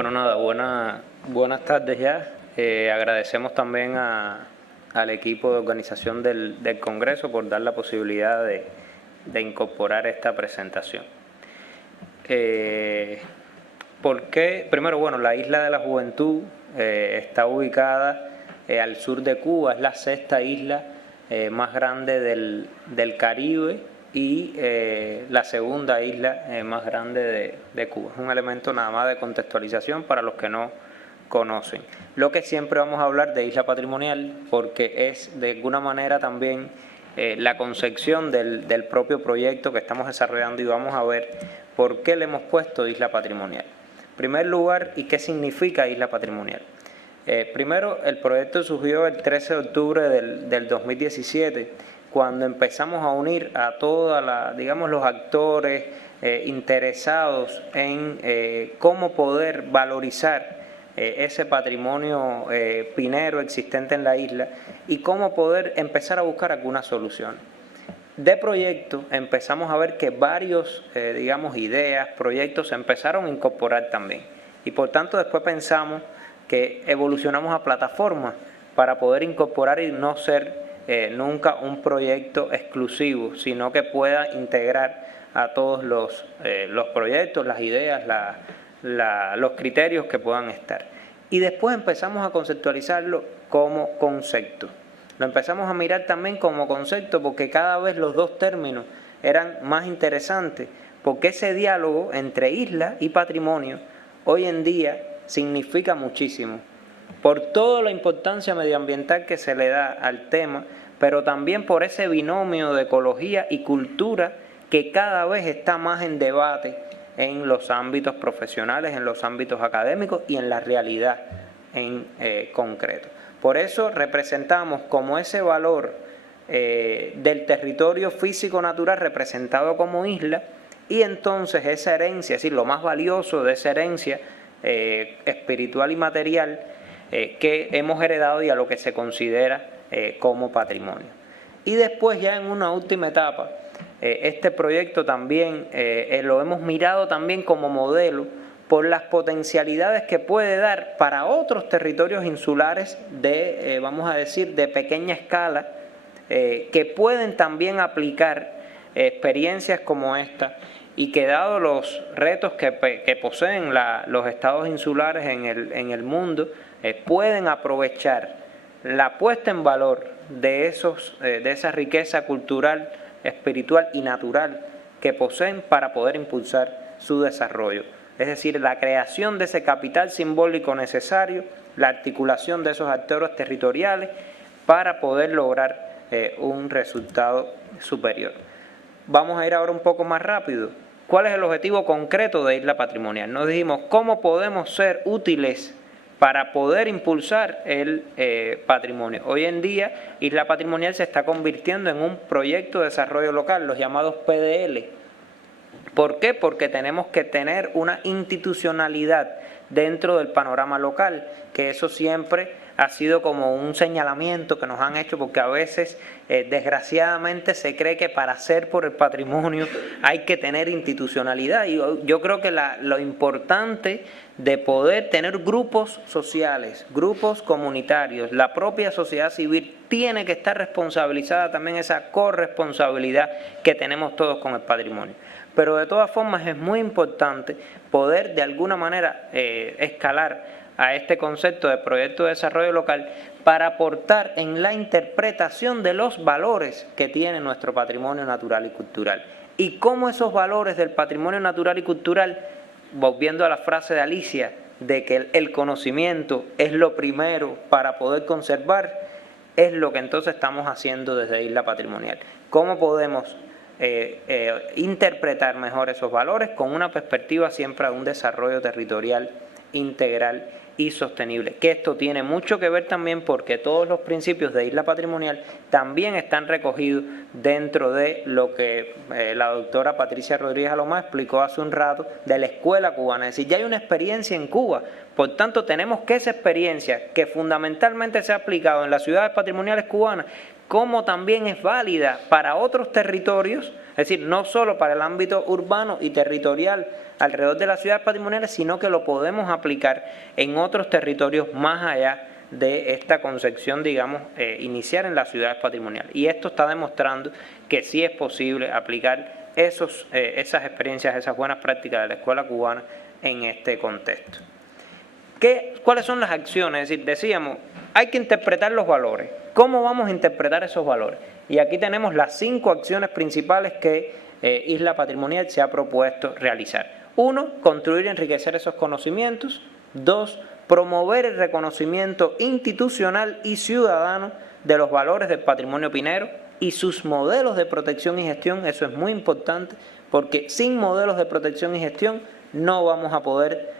Bueno, nada, buenas tardes ya. Agradecemos también al equipo de organización del Congreso por dar la posibilidad de incorporar esta presentación. ¿Por qué? Primero, bueno, la Isla de la Juventud está ubicada al sur de Cuba, es la sexta isla más grande del Caribe y la segunda isla más grande de Cuba. Es un elemento nada más de contextualización para los que no conocen. Lo que siempre vamos a hablar de isla patrimonial porque es de alguna manera también la concepción del propio proyecto que estamos desarrollando, y vamos a ver por qué le hemos puesto isla patrimonial. En primer lugar, ¿y qué significa isla patrimonial? Primero, el proyecto surgió el 13 de octubre del 2017, cuando empezamos a unir a todos los actores interesados en cómo poder valorizar ese patrimonio pinero existente en la isla y cómo poder empezar a buscar alguna solución. De proyecto empezamos a ver que varios, ideas, proyectos se empezaron a incorporar también. Y por tanto después pensamos que evolucionamos a plataformas para poder incorporar y no ser nunca un proyecto exclusivo, sino que pueda integrar a todos los proyectos, las ideas, los criterios que puedan estar. Y después empezamos a conceptualizarlo como concepto. Lo empezamos a mirar también como concepto porque cada vez los dos términos eran más interesantes, porque ese diálogo entre isla y patrimonio hoy en día significa muchísimo, por toda la importancia medioambiental que se le da al tema, pero también por ese binomio de ecología y cultura que cada vez está más en debate en los ámbitos profesionales, en los ámbitos académicos y en la realidad en concreto. Por eso representamos como ese valor del territorio físico-natural representado como isla, y entonces esa herencia, es decir, lo más valioso de esa herencia espiritual y material que hemos heredado y a lo que se considera como patrimonio. Y después, ya en una última etapa, este proyecto también lo hemos mirado también como modelo por las potencialidades que puede dar para otros territorios insulares de pequeña escala, que pueden también aplicar experiencias como esta, y que dado los retos que poseen los estados insulares en el mundo, pueden aprovechar la puesta en valor de esa riqueza cultural, espiritual y natural que poseen para poder impulsar su desarrollo. Es decir, la creación de ese capital simbólico necesario, la articulación de esos actores territoriales para poder lograr un resultado superior. Vamos a ir ahora un poco más rápido. ¿Cuál es el objetivo concreto de Isla Patrimonial? Nos dijimos cómo podemos ser útiles para poder impulsar el patrimonio. Hoy en día, Isla Patrimonial se está convirtiendo en un proyecto de desarrollo local, los llamados PDL. ¿Por qué? Porque tenemos que tener una institucionalidad dentro del panorama local, que eso siempre ha sido como un señalamiento que nos han hecho, porque a veces, desgraciadamente, se cree que para hacer por el patrimonio hay que tener institucionalidad. Y yo creo que lo importante de poder tener grupos sociales, grupos comunitarios, la propia sociedad civil tiene que estar responsabilizada también, esa corresponsabilidad que tenemos todos con el patrimonio. Pero de todas formas es muy importante poder de alguna manera escalar a este concepto de proyecto de desarrollo local para aportar en la interpretación de los valores que tiene nuestro patrimonio natural y cultural. Y cómo esos valores del patrimonio natural y cultural, volviendo a la frase de Alicia, de que el conocimiento es lo primero para poder conservar, es lo que entonces estamos haciendo desde Isla Patrimonial. ¿Cómo podemos interpretar mejor esos valores con una perspectiva siempre de un desarrollo territorial integral y sostenible? Que esto tiene mucho que ver también porque todos los principios de Isla Patrimonial también están recogidos dentro de lo que la doctora Patricia Rodríguez Alomar explicó hace un rato de la escuela cubana. Es decir, ya hay una experiencia en Cuba Por tanto, tenemos que esa experiencia que fundamentalmente se ha aplicado en las ciudades patrimoniales cubanas, como también es válida para otros territorios, es decir, no solo para el ámbito urbano y territorial alrededor de las ciudades patrimoniales, sino que lo podemos aplicar en otros territorios más allá de esta concepción, digamos, inicial en las ciudades patrimoniales. Y esto está demostrando que sí es posible aplicar esas experiencias, esas buenas prácticas de la escuela cubana en este contexto. ¿Cuáles son las acciones? Es decir, decíamos, hay que interpretar los valores. ¿Cómo vamos a interpretar esos valores? Y aquí tenemos las 5 acciones principales que Isla Patrimonial se ha propuesto realizar. 1, construir y enriquecer esos conocimientos. 2, promover el reconocimiento institucional y ciudadano de los valores del patrimonio pinero y sus modelos de protección y gestión. Eso es muy importante, porque sin modelos de protección y gestión no vamos a poder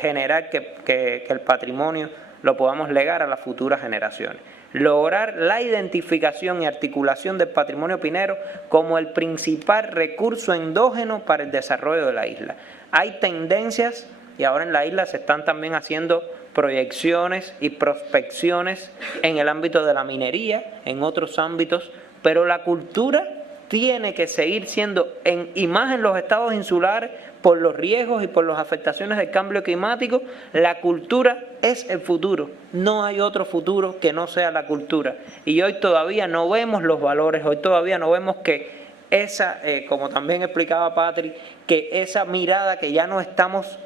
generar que el patrimonio lo podamos legar a las futuras generaciones. Lograr la identificación y articulación del patrimonio pinero como el principal recurso endógeno para el desarrollo de la isla. Hay tendencias, y ahora en la isla se están también haciendo proyecciones y prospecciones en el ámbito de la minería, en otros ámbitos, pero la cultura tiene que seguir siendo, y más en los estados insulares, por los riesgos y por las afectaciones del cambio climático, la cultura es el futuro. No hay otro futuro que no sea la cultura. Y hoy todavía no vemos los valores, hoy todavía no vemos que como también explicaba Patrick, que esa mirada que ya no estamos,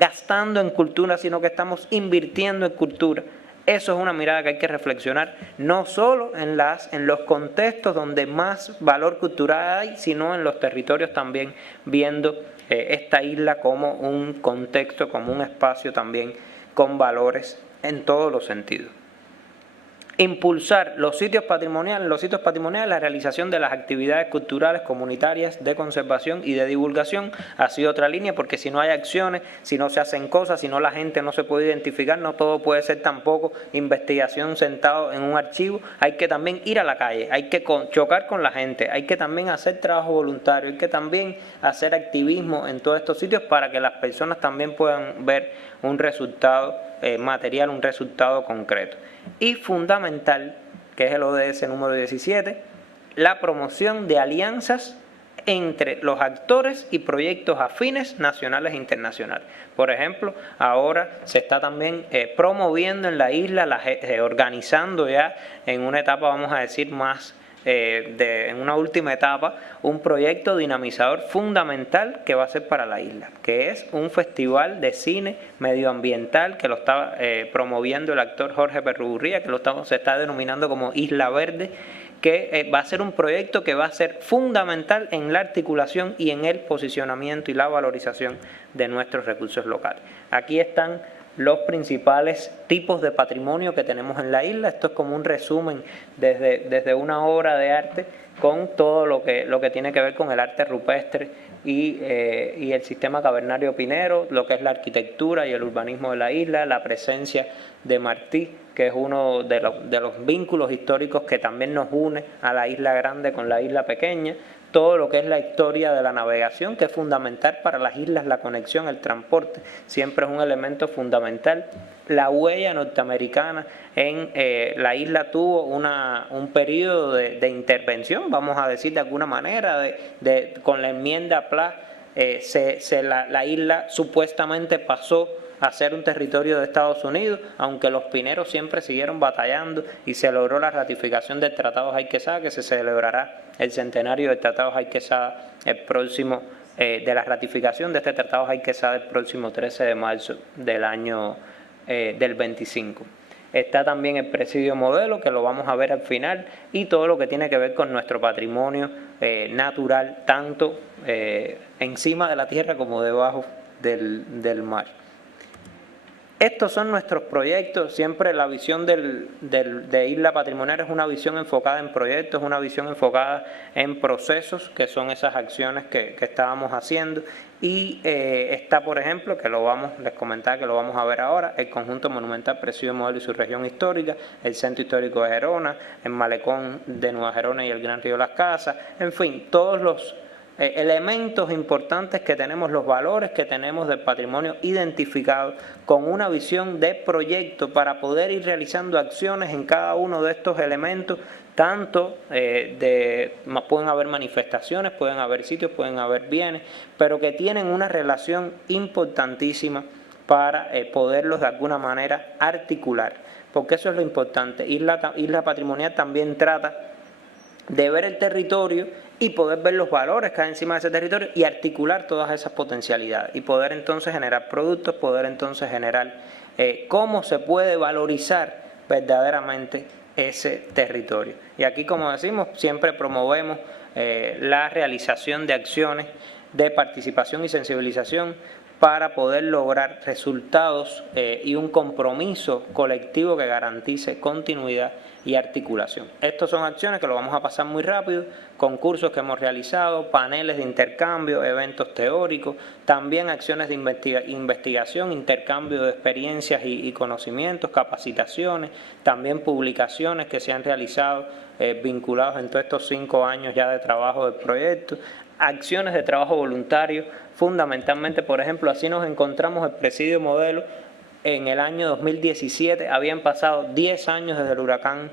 gastando en cultura, sino que estamos invirtiendo en cultura. Eso es una mirada que hay que reflexionar, no solo en los contextos donde más valor cultural hay, sino en los territorios también, viendo esta isla como un contexto, como un espacio también con valores en todos los sentidos. Impulsar los sitios patrimoniales, la realización de las actividades culturales comunitarias de conservación y de divulgación ha sido otra línea, porque si no hay acciones, si no se hacen cosas, si no la gente no se puede identificar, no todo puede ser tampoco investigación sentado en un archivo. Hay que también ir a la calle, hay que chocar con la gente, hay que también hacer trabajo voluntario, hay que también hacer activismo en todos estos sitios para que las personas también puedan ver un resultado material, un resultado concreto. Y fundamental, que es el ODS número 17, la promoción de alianzas entre los actores y proyectos afines nacionales e internacionales. Por ejemplo, ahora se está también promoviendo en la isla, organizando ya en una etapa, vamos a decir, más en una última etapa, un proyecto dinamizador fundamental que va a ser para la isla, que es un festival de cine medioambiental que lo está promoviendo el actor Jorge Perrugurría, que se está denominando como Isla Verde, que va a ser un proyecto que va a ser fundamental en la articulación y en el posicionamiento y la valorización de nuestros recursos locales. Aquí están los principales tipos de patrimonio que tenemos en la isla. Esto es como un resumen desde una obra de arte con todo lo que tiene que ver con el arte rupestre y el sistema cavernario pinero, lo que es la arquitectura y el urbanismo de la isla, la presencia de Martí, que es uno de los vínculos históricos que también nos une a la isla grande con la isla pequeña, todo lo que es la historia de la navegación, que es fundamental para las islas, la conexión, el transporte, siempre es un elemento fundamental. La huella norteamericana en la isla tuvo un periodo de intervención, vamos a decir de alguna manera, con la enmienda Pla, la isla supuestamente pasó a ser un territorio de Estados Unidos, aunque los pineros siempre siguieron batallando y se logró la ratificación del Tratado Jay-Quesada, que se celebrará el centenario del Tratado Jay-Quesada de la ratificación de este Tratado Jay-Quesada el próximo 13 de marzo del año del 25. Está también el presidio modelo, que lo vamos a ver al final, y todo lo que tiene que ver con nuestro patrimonio natural, tanto encima de la tierra como debajo del mar. Estos son nuestros proyectos. Siempre la visión de Isla Patrimonial es una visión enfocada en proyectos, una visión enfocada en procesos, que son esas acciones que estábamos haciendo. Y está, por ejemplo, les comentaba que lo vamos a ver ahora, el conjunto monumental Presidio Modelo y su región histórica, el centro histórico de Gerona, el malecón de Nueva Gerona y el Gran Río Las Casas, en fin, todos los elementos importantes que tenemos, los valores que tenemos del patrimonio identificados con una visión de proyecto para poder ir realizando acciones en cada uno de estos elementos, tanto pueden haber manifestaciones, pueden haber sitios, pueden haber bienes, pero que tienen una relación importantísima para poderlos de alguna manera articular, porque eso es lo importante. Isla Patrimonial también trata de ver el territorio y poder ver los valores que hay encima de ese territorio y articular todas esas potencialidades y poder entonces generar productos, poder entonces generar cómo se puede valorizar verdaderamente ese territorio. Y aquí, como decimos, siempre promovemos la realización de acciones de participación y sensibilización para poder lograr resultados y un compromiso colectivo que garantice continuidad y articulación. Estas son acciones que lo vamos a pasar muy rápido, concursos que hemos realizado, paneles de intercambio, eventos teóricos, también acciones de investigación, intercambio de experiencias y conocimientos, capacitaciones, también publicaciones que se han realizado vinculados en todos estos 5 años ya de trabajo del proyecto, acciones de trabajo voluntario, fundamentalmente, por ejemplo, así nos encontramos el Presidio Modelo en el año 2017, habían pasado 10 años desde el huracán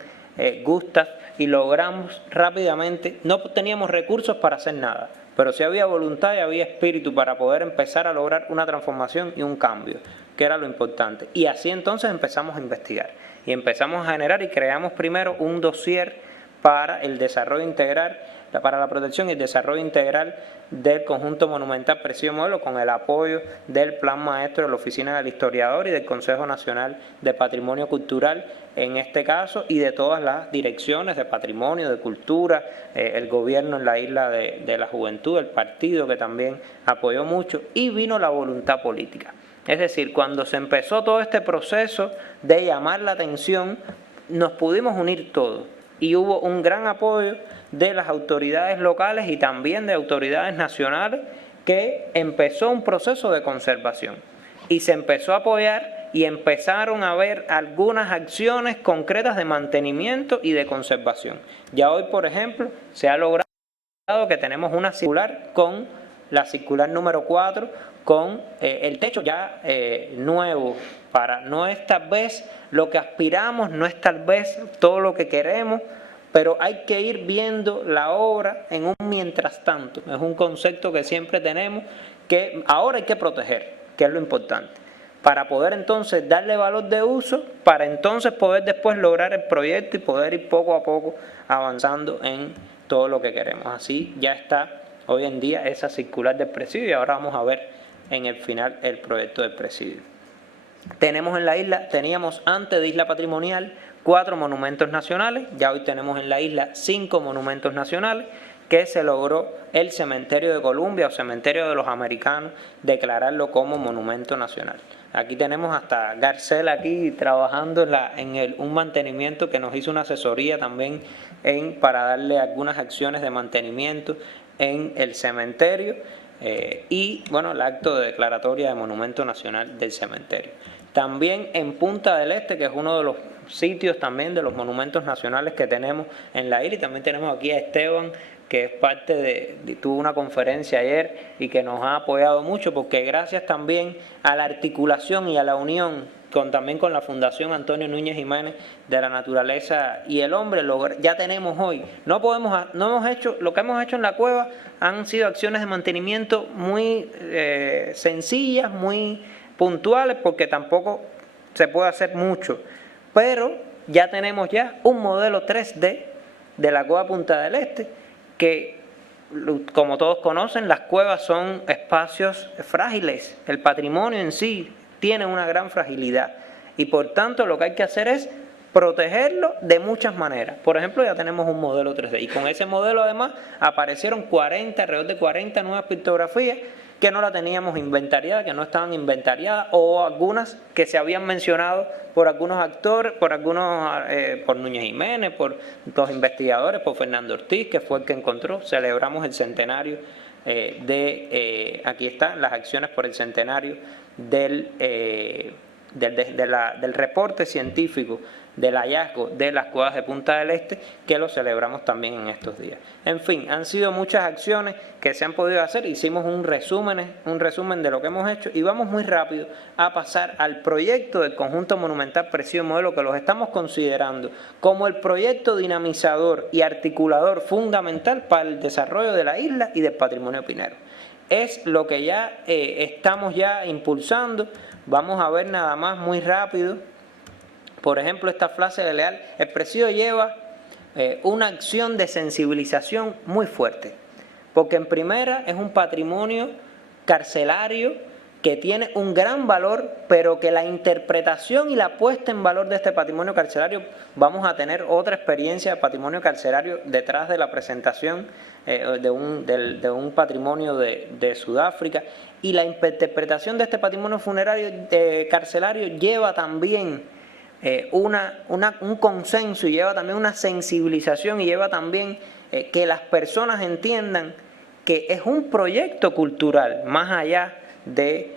Gustav y logramos rápidamente, no teníamos recursos para hacer nada, pero sí había voluntad y había espíritu para poder empezar a lograr una transformación y un cambio, que era lo importante. Y así entonces empezamos a investigar y empezamos a generar y creamos primero un dossier para el desarrollo integral, para la protección y el desarrollo integral del conjunto monumental Presidio Modelo, con el apoyo del Plan Maestro de la Oficina del Historiador y del Consejo Nacional de Patrimonio Cultural, en este caso, y de todas las direcciones de patrimonio, de cultura, el gobierno en la Isla de la Juventud, el partido que también apoyó mucho, y vino la voluntad política. Es decir, cuando se empezó todo este proceso de llamar la atención, nos pudimos unir todos y hubo un gran apoyo de las autoridades locales y también de autoridades nacionales, que empezó un proceso de conservación y se empezó a apoyar y empezaron a haber algunas acciones concretas de mantenimiento y de conservación. Ya hoy, por ejemplo, se ha logrado que tenemos una circular con la circular número 4 con el techo ya nuevo, para no es tal vez lo que aspiramos, no es tal vez todo lo que queremos, pero hay que ir viendo la obra en un mientras tanto. Es un concepto que siempre tenemos, que ahora hay que proteger, que es lo importante, para poder entonces darle valor de uso, para entonces poder después lograr el proyecto y poder ir poco a poco avanzando en todo lo que queremos. Así ya está hoy en día esa circular del presidio y ahora vamos a ver en el final el proyecto del presidio. Tenemos en la isla, teníamos antes de Isla Patrimonial 4 monumentos nacionales, ya hoy tenemos en la isla 5 monumentos nacionales, que se logró el Cementerio de Columbia o Cementerio de los Americanos declararlo como monumento nacional. Aquí tenemos hasta Garcela aquí trabajando en un mantenimiento que nos hizo una asesoría también para darle algunas acciones de mantenimiento en el cementerio y bueno, el acto de declaratoria de monumento nacional del cementerio. También en Punta del Este, que es uno de los sitios también de los monumentos nacionales que tenemos en la isla, y también tenemos aquí a Esteban, que es parte tuvo una conferencia ayer y que nos ha apoyado mucho, porque gracias también a la articulación y a la unión también con la Fundación Antonio Núñez Jiménez de la Naturaleza y el Hombre, ya tenemos hoy, no hemos hecho, lo que hemos hecho en la cueva han sido acciones de mantenimiento muy sencillas, muy puntuales, porque tampoco se puede hacer mucho, pero ya tenemos ya un modelo 3D de la cueva Punta del Este, que como todos conocen, las cuevas son espacios frágiles, el patrimonio en sí tiene una gran fragilidad y por tanto lo que hay que hacer es protegerlo de muchas maneras. Por ejemplo, ya tenemos un modelo 3D y con ese modelo además aparecieron alrededor de 40 nuevas pictografías que no la teníamos inventariada, que no estaban inventariadas, o algunas que se habían mencionado por algunos actores, por Núñez Jiménez, por los investigadores, por Fernando Ortiz, que fue el que encontró. Celebramos el centenario aquí están las acciones por el centenario del reporte científico del hallazgo de las cuevas de Punta del Este, que lo celebramos también en estos días. En fin, han sido muchas acciones que se han podido hacer. Hicimos un resumen de lo que hemos hecho y vamos muy rápido a pasar al proyecto del conjunto monumental Presidio Modelo, que los estamos considerando como el proyecto dinamizador y articulador fundamental para el desarrollo de la isla y del patrimonio pinero. Es lo que ya estamos impulsando. Vamos a ver nada más muy rápido. Por ejemplo, esta frase de Leal: el presidio lleva una acción de sensibilización muy fuerte, porque en primera es un patrimonio carcelario que tiene un gran valor, pero que la interpretación y la puesta en valor de este patrimonio carcelario, vamos a tener otra experiencia de patrimonio carcelario detrás de la presentación de un patrimonio de Sudáfrica, y la interpretación de este patrimonio carcelario lleva también un consenso, y lleva también una sensibilización, y lleva también que las personas entiendan que es un proyecto cultural, más allá de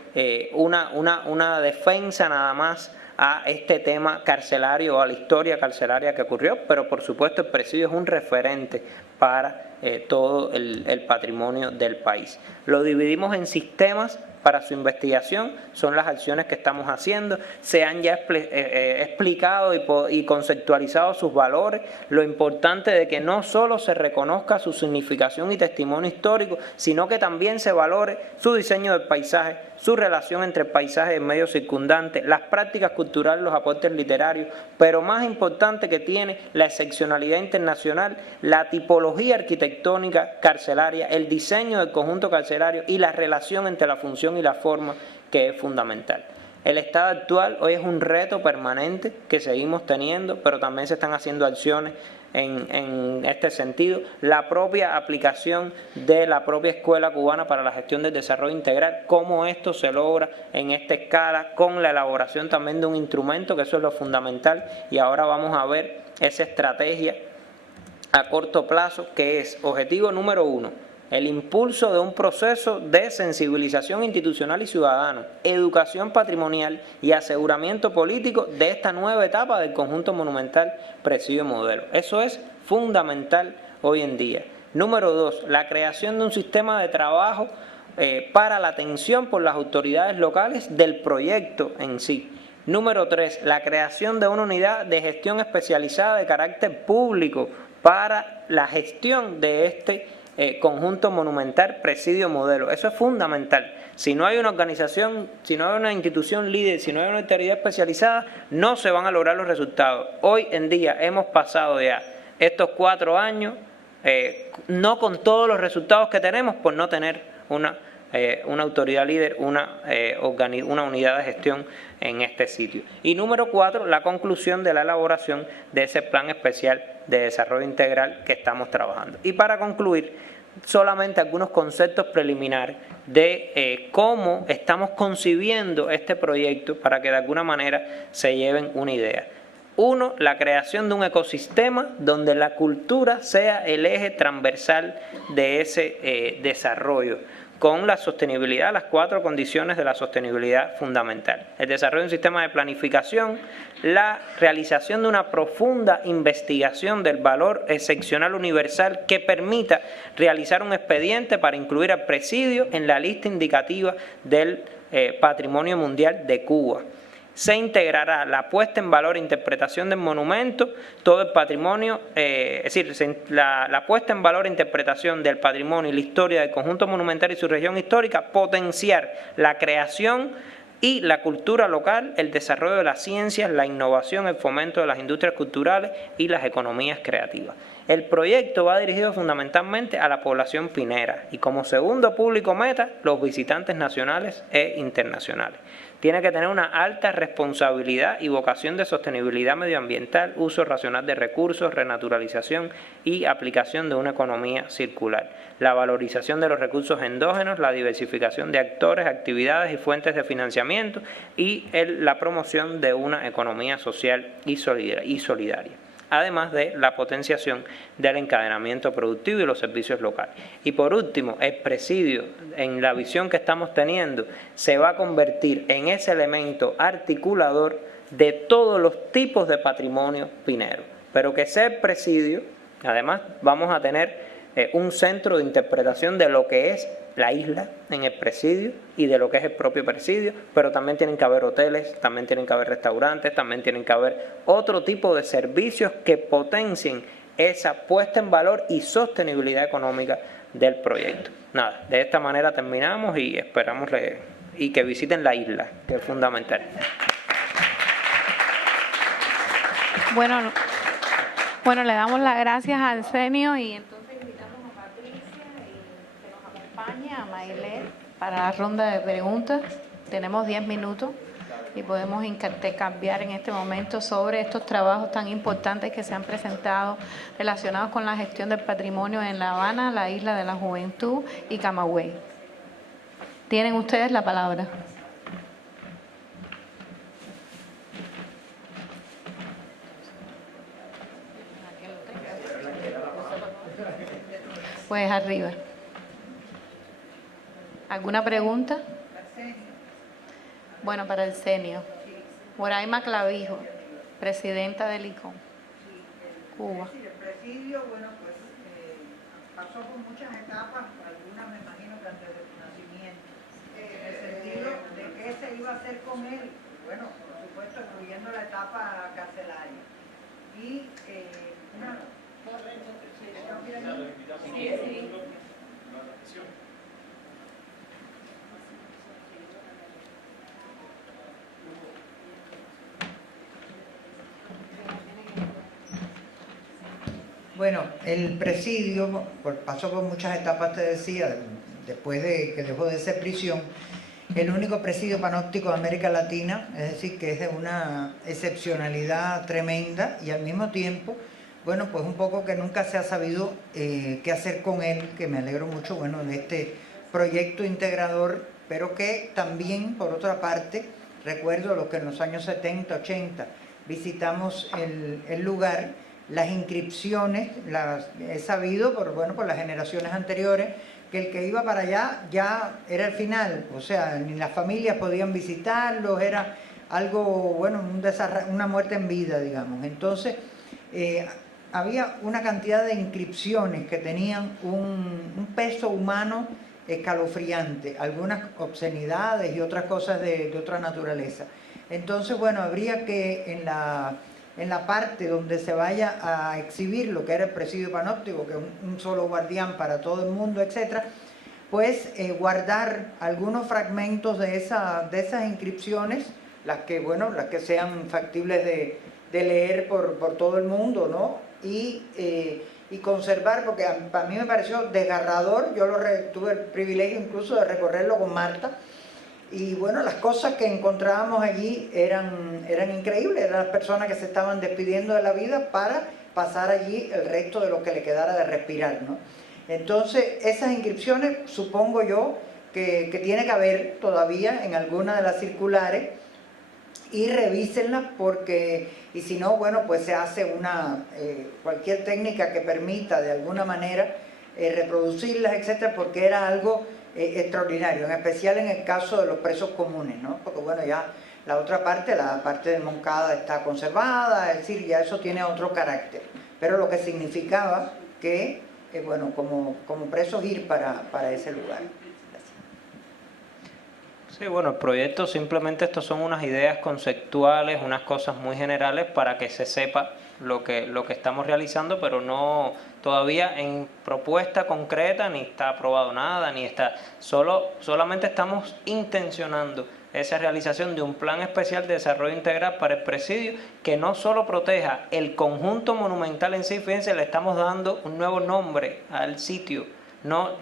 una defensa nada más a este tema carcelario o a la historia carcelaria que ocurrió, pero por supuesto el presidio es un referente para todo el patrimonio del país. Lo dividimos en sistemas para su investigación, son las acciones que estamos haciendo. Se han ya explicado y conceptualizado sus valores, lo importante de que no solo se reconozca su significación y testimonio histórico, sino que también se valore su diseño del paisaje, su relación entre el paisaje y el medio circundante, las prácticas culturales, los aportes literarios, pero más importante, que tiene la excepcionalidad internacional, la tipología arquitectónica carcelaria, el diseño del conjunto carcelario y la relación entre la función y la forma, que es fundamental. El estado actual hoy es un reto permanente que seguimos teniendo, pero también se están haciendo acciones en este sentido. La propia aplicación de la propia Escuela Cubana para la Gestión del Desarrollo Integral, cómo esto se logra en esta escala, con la elaboración también de un instrumento, que eso es lo fundamental, y ahora vamos a ver esa estrategia a corto plazo, que es objetivo número 1, el impulso de un proceso de sensibilización institucional y ciudadano, educación patrimonial y aseguramiento político de esta nueva etapa del conjunto monumental Presidio Modelo. Eso es fundamental hoy en día. Número 2, la creación de un sistema de trabajo para la atención por las autoridades locales del proyecto en sí. Número 3, la creación de una unidad de gestión especializada de carácter público para la gestión de este conjunto monumental Presidio Modelo. Eso es fundamental. Si no hay una organización, si no hay una institución líder, si no hay una autoridad especializada, no se van a lograr los resultados. Hoy en día hemos pasado ya estos 4 años, no con todos los resultados que tenemos, por no tener una autoridad líder, una unidad de gestión en este sitio. Y número 4, la conclusión de la elaboración de ese plan especial de desarrollo integral que estamos trabajando. Y para concluir, solamente algunos conceptos preliminares de cómo estamos concibiendo este proyecto para que de alguna manera se lleven una idea. 1, la creación de un ecosistema donde la cultura sea el eje transversal de ese desarrollo, con la sostenibilidad, las 4 condiciones de la sostenibilidad fundamental. El desarrollo de un sistema de planificación, la realización de una profunda investigación del valor excepcional universal que permita realizar un expediente para incluir al presidio en la lista indicativa del Patrimonio Mundial de Cuba. Se integrará la puesta en valor e interpretación del monumento, todo el patrimonio, es decir, la puesta en valor e interpretación del patrimonio y la historia del conjunto monumental y su región histórica, potenciar la creación y la cultura local, el desarrollo de las ciencias, la innovación, el fomento de las industrias culturales y las economías creativas. El proyecto va dirigido fundamentalmente a la población pinera y como segundo público meta, los visitantes nacionales e internacionales. Tiene que tener una alta responsabilidad y vocación de sostenibilidad medioambiental, uso racional de recursos, renaturalización y aplicación de una economía circular. La valorización de los recursos endógenos, la diversificación de actores, actividades y fuentes de financiamiento y la promoción de una economía social y solidaria. Además de la potenciación del encadenamiento productivo y los servicios locales. Y por último, el presidio, en la visión que estamos teniendo, se va a convertir en ese elemento articulador de todos los tipos de patrimonio pinero, pero que sea el presidio. Además vamos a tener un centro de interpretación de lo que es la isla en el presidio y de lo que es el propio presidio, pero también tienen que haber hoteles, también tienen que haber restaurantes, también tienen que haber otro tipo de servicios que potencien esa puesta en valor y sostenibilidad económica del proyecto. Nada, de esta manera terminamos y esperamos y que visiten la isla, que es fundamental. Bueno, le damos las gracias a Arsenio y entonces invitamos a Patricia y que nos acompañe, a Maile, para la ronda de preguntas. Tenemos 10 minutos y podemos intercambiar en este momento sobre estos trabajos tan importantes que se han presentado relacionados con la gestión del patrimonio en La Habana, la Isla de la Juventud y Camagüey. Tienen ustedes la palabra. Pues arriba. ¿Alguna pregunta? Bueno, para Arsenio. Moraima Clavijo, presidenta del ICON, Cuba. Sí, el presidio, bueno, pues pasó por muchas etapas, algunas me imagino que antes de su nacimiento, en el sentido de qué se iba a hacer con él, bueno, por supuesto, incluyendo la etapa carcelaria. Y una... Bueno, el presidio pasó por muchas etapas, te decía, después de que dejó de ser prisión, el único presidio panóptico de América Latina, es decir, que es de una excepcionalidad tremenda y al mismo tiempo, bueno, pues un poco que nunca se ha sabido qué hacer con él, que me alegro mucho, bueno, de este proyecto integrador, pero que también, por otra parte, recuerdo lo que en los años 70, 80 visitamos el lugar, las inscripciones, he sabido por las generaciones anteriores, que el que iba para allá ya era el final, o sea, ni las familias podían visitarlo, era algo, bueno, una muerte en vida, digamos. Entonces, había una cantidad de inscripciones que tenían un peso humano escalofriante, algunas obscenidades y otras cosas de otra naturaleza. Entonces, bueno, habría que en la parte donde se vaya a exhibir lo que era el presidio panóptico, que es un solo guardián para todo el mundo, etcétera, pues guardar algunos fragmentos de esas inscripciones, las que sean factibles de leer por todo el mundo, ¿no? Y conservar, porque para mí me pareció desgarrador, yo tuve el privilegio incluso de recorrerlo con Marta, y bueno, las cosas que encontrábamos allí eran increíbles, eran las personas que se estaban despidiendo de la vida para pasar allí el resto de lo que le quedara de respirar, ¿no? Entonces, esas inscripciones supongo yo que tiene que haber todavía en alguna de las circulares, y revísenlas porque, y si no, bueno, pues se hace cualquier técnica que permita de alguna manera reproducirlas, etcétera, porque era algo extraordinario, en especial en el caso de los presos comunes, ¿no? Porque bueno, ya la otra parte, la parte de Moncada está conservada, es decir, ya eso tiene otro carácter, pero lo que significaba que, bueno, como presos ir para ese lugar. Sí, bueno, el proyecto simplemente estos son unas ideas conceptuales, unas cosas muy generales para que se sepa lo que estamos realizando, pero no todavía en propuesta concreta ni está aprobado nada, ni está solamente estamos intencionando esa realización de un plan especial de desarrollo integral para el presidio que no solo proteja el conjunto monumental en sí, fíjense, le estamos dando un nuevo nombre al sitio,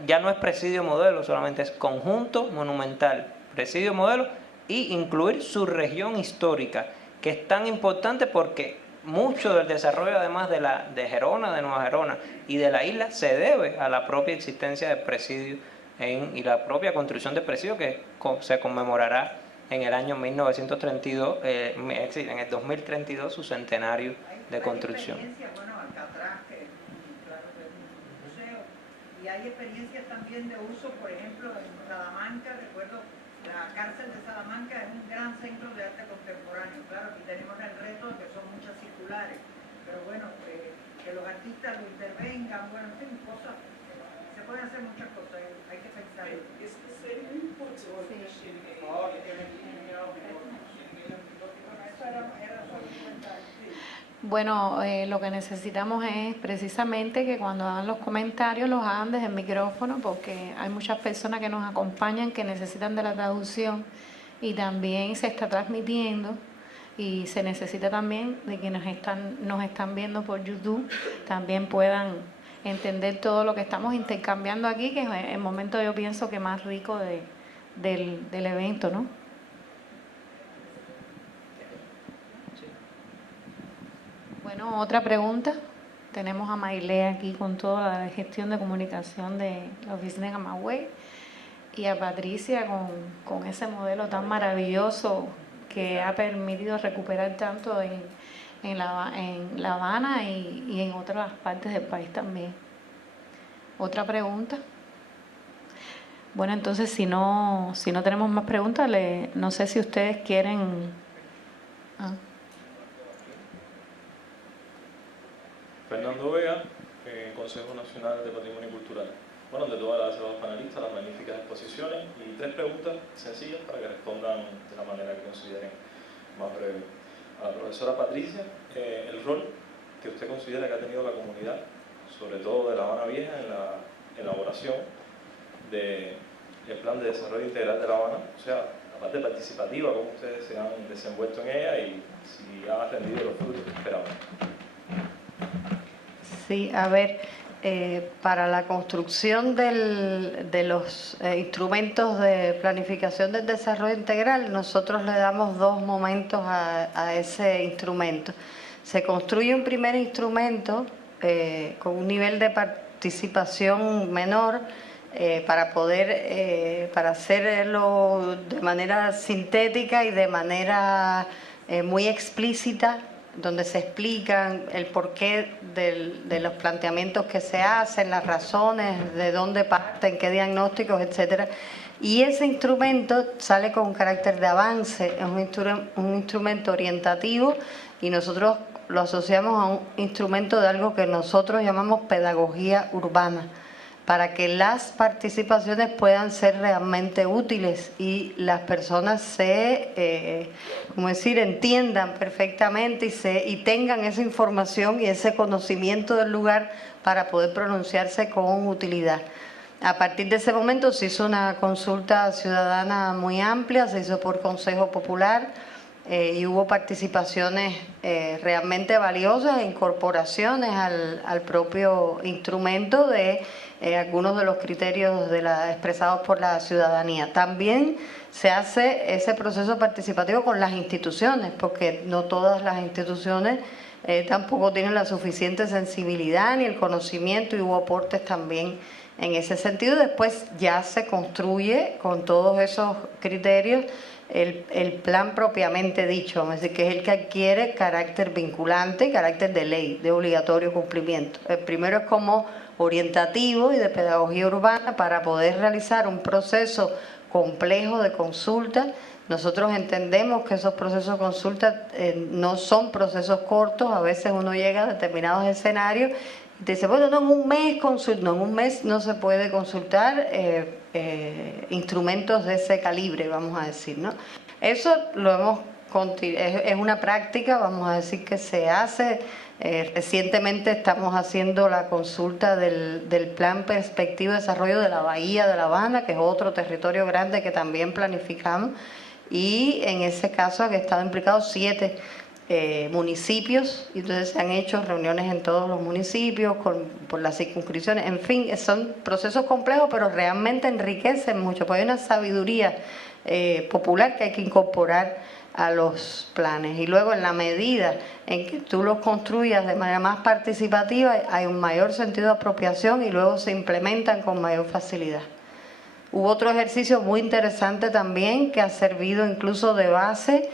ya no es presidio modelo, solamente es conjunto monumental, presidio modelo, y incluir su región histórica, que es tan importante porque mucho del desarrollo además de Gerona, de Nueva Gerona y de la isla se debe a la propia existencia del presidio y la propia construcción del presidio que se conmemorará en el año 1932, en el 2032 su centenario de construcción. Bueno, Alcatraz, que claro que es un museo, y hay experiencias también de uso, por ejemplo, en Salamanca, recuerdo La cárcel de Salamanca es un gran centro de arte contemporáneo. Claro, aquí tenemos el reto de que son muchas circulares, pero bueno, que los artistas lo intervengan, bueno, en fin, cosas. Se pueden hacer muchas cosas, hay que pensar. Bueno, lo que necesitamos es precisamente que cuando hagan los comentarios los hagan desde el micrófono, porque hay muchas personas que nos acompañan que necesitan de la traducción y también se está transmitiendo y se necesita también de quienes nos están viendo por YouTube también puedan entender todo lo que estamos intercambiando aquí, que es el momento yo pienso que más rico del evento, ¿no? Bueno, otra pregunta. Tenemos a Maile aquí con toda la gestión de comunicación de la oficina de Camagüey y a Patricia con ese modelo tan maravilloso que ha permitido recuperar tanto en La Habana y en otras partes del país también. ¿Otra pregunta? Bueno, entonces si no tenemos más preguntas, no sé si ustedes quieren... Fernando Vega, Consejo Nacional de Patrimonio Cultural. Bueno, ante todo agradecer a los panelistas las magníficas exposiciones y 3 preguntas sencillas para que respondan de la manera que consideren más breve. A la profesora Patricia, el rol que usted considera que ha tenido la comunidad, sobre todo de La Habana Vieja, en la elaboración del plan de desarrollo integral de La Habana, o sea, la parte participativa, cómo ustedes se han desenvuelto en ella y si ha rendido los frutos que esperaban. Sí, a ver, para la construcción de los instrumentos de planificación del desarrollo integral, nosotros le damos 2 momentos a ese instrumento. Se construye un primer instrumento con un nivel de participación menor para hacerlo de manera sintética y de manera muy explícita, donde se explican el porqué de los planteamientos que se hacen, las razones, de dónde parten, qué diagnósticos, etcétera. Y ese instrumento sale con un carácter de avance, es un instrumento orientativo y nosotros lo asociamos a un instrumento de algo que nosotros llamamos pedagogía urbana, para que las participaciones puedan ser realmente útiles y las personas entiendan perfectamente y tengan esa información y ese conocimiento del lugar para poder pronunciarse con utilidad. A partir de ese momento se hizo una consulta ciudadana muy amplia, se hizo por Consejo Popular y hubo participaciones realmente valiosas e incorporaciones al propio instrumento de algunos de los criterios expresados por la ciudadanía. También se hace ese proceso participativo con las instituciones, porque no todas las instituciones tampoco tienen la suficiente sensibilidad ni el conocimiento, y hubo aportes también en ese sentido. Después ya se construye con todos esos criterios el plan propiamente dicho, es decir, que es el que adquiere carácter vinculante, carácter de ley, de obligatorio cumplimiento. El primero es como orientativo y de pedagogía urbana para poder realizar un proceso complejo de consulta. Nosotros entendemos que esos procesos de consulta no son procesos cortos, a veces uno llega a determinados escenarios y te dice, bueno, no, en un mes no, en un mes no se puede consultar instrumentos de ese calibre, vamos a decir, ¿no? Eso es una práctica, vamos a decir, que se hace. Recientemente estamos haciendo la consulta del Plan Perspectivo de Desarrollo de la Bahía de La Habana, que es otro territorio grande que también planificamos, y en ese caso han estado implicados 7 municipios, y entonces se han hecho reuniones en todos los municipios por las circunscripciones. En fin, son procesos complejos, pero realmente enriquecen mucho, porque hay una sabiduría popular que hay que incorporar a los planes. Y luego, en la medida en que tú los construyas de manera más participativa, hay un mayor sentido de apropiación y luego se implementan con mayor facilidad. Hubo otro ejercicio muy interesante también que ha servido incluso de base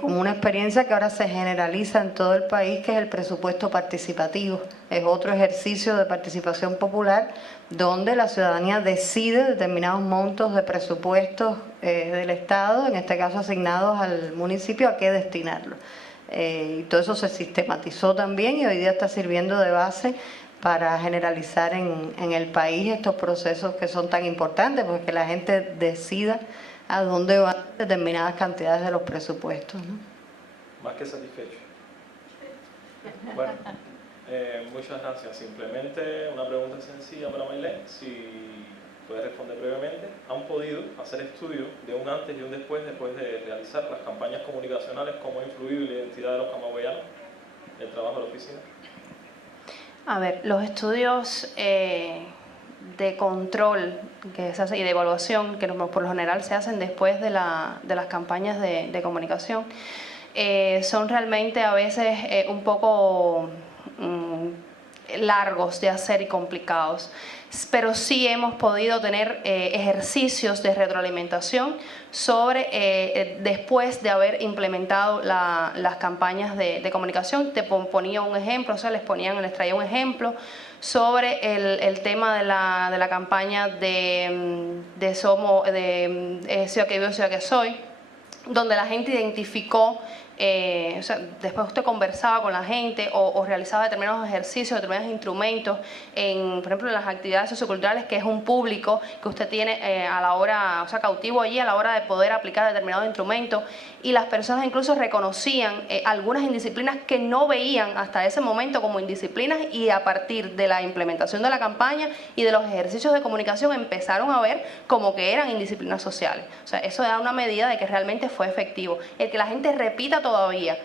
como una experiencia que ahora se generaliza en todo el país, que es el presupuesto participativo. Es otro ejercicio de participación popular donde la ciudadanía decide determinados montos de presupuestos del Estado, en este caso asignados al municipio, a qué destinarlo. Y todo eso se sistematizó también y hoy día está sirviendo de base para generalizar en el país estos procesos que son tan importantes, porque la gente decida a dónde van determinadas cantidades de los presupuestos, ¿no? Más que satisfecho. Bueno, muchas gracias. Simplemente una pregunta sencilla para Maylene, si puede responder brevemente. ¿Han podido hacer estudios de un antes y un después de realizar las campañas comunicacionales? ¿Cómo ha influido la identidad de los camagüeyanos en el trabajo de la oficina? A ver, los estudios de control que se hace y de evaluación que por lo general se hacen después de las campañas de comunicación son realmente a veces un poco largos de hacer y complicados, pero sí hemos podido tener ejercicios de retroalimentación sobre después de haber implementado las campañas de comunicación. Te ponía un ejemplo, o sea, les traía un ejemplo sobre el tema de la campaña de Ciudad que Vivo, Ciudad que Soy, donde la gente identificó, o sea, después usted conversaba con la gente o realizaba determinados ejercicios, determinados instrumentos, por ejemplo, en las actividades socioculturales, que es un público que usted tiene a la hora, o sea, cautivo allí a la hora de poder aplicar determinados instrumentos, y las personas incluso reconocían algunas indisciplinas que no veían hasta ese momento como indisciplinas, y a partir de la implementación de la campaña y de los ejercicios de comunicación empezaron a ver como que eran indisciplinas sociales. O sea, eso da una medida de que realmente fue efectivo. El que la gente repita todavía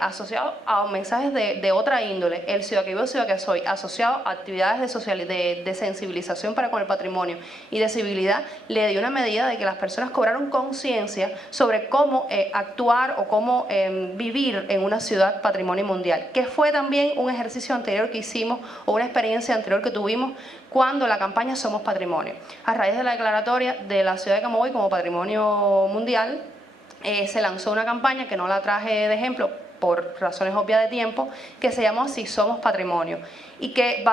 asociado a mensajes de otra índole, el Ciudad que Vivo, Ciudad que Soy, asociado a actividades de sensibilización para con el patrimonio y de civilidad, le dio una medida de que las personas cobraron conciencia sobre cómo actuar o cómo vivir en una ciudad patrimonio mundial, que fue también un ejercicio anterior que hicimos o una experiencia anterior que tuvimos cuando la campaña Somos Patrimonio. A raíz de la declaratoria de la ciudad de Camagüey como patrimonio mundial, se lanzó una campaña que no la traje de ejemplo por razones obvias de tiempo, que se llamó Si Somos Patrimonio, y que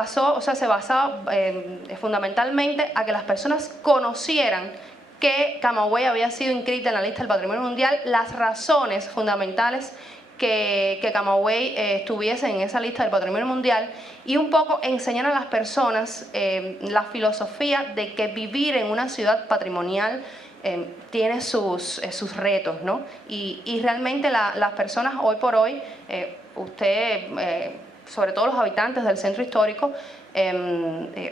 se basaba fundamentalmente a que las personas conocieran que Camagüey había sido inscrita en la lista del Patrimonio Mundial, las razones fundamentales que Camagüey estuviese en esa lista del Patrimonio Mundial, y un poco enseñar a las personas la filosofía de que vivir en una ciudad patrimonial tiene sus retos, ¿no? Y realmente las personas hoy por hoy, sobre todo los habitantes del centro histórico,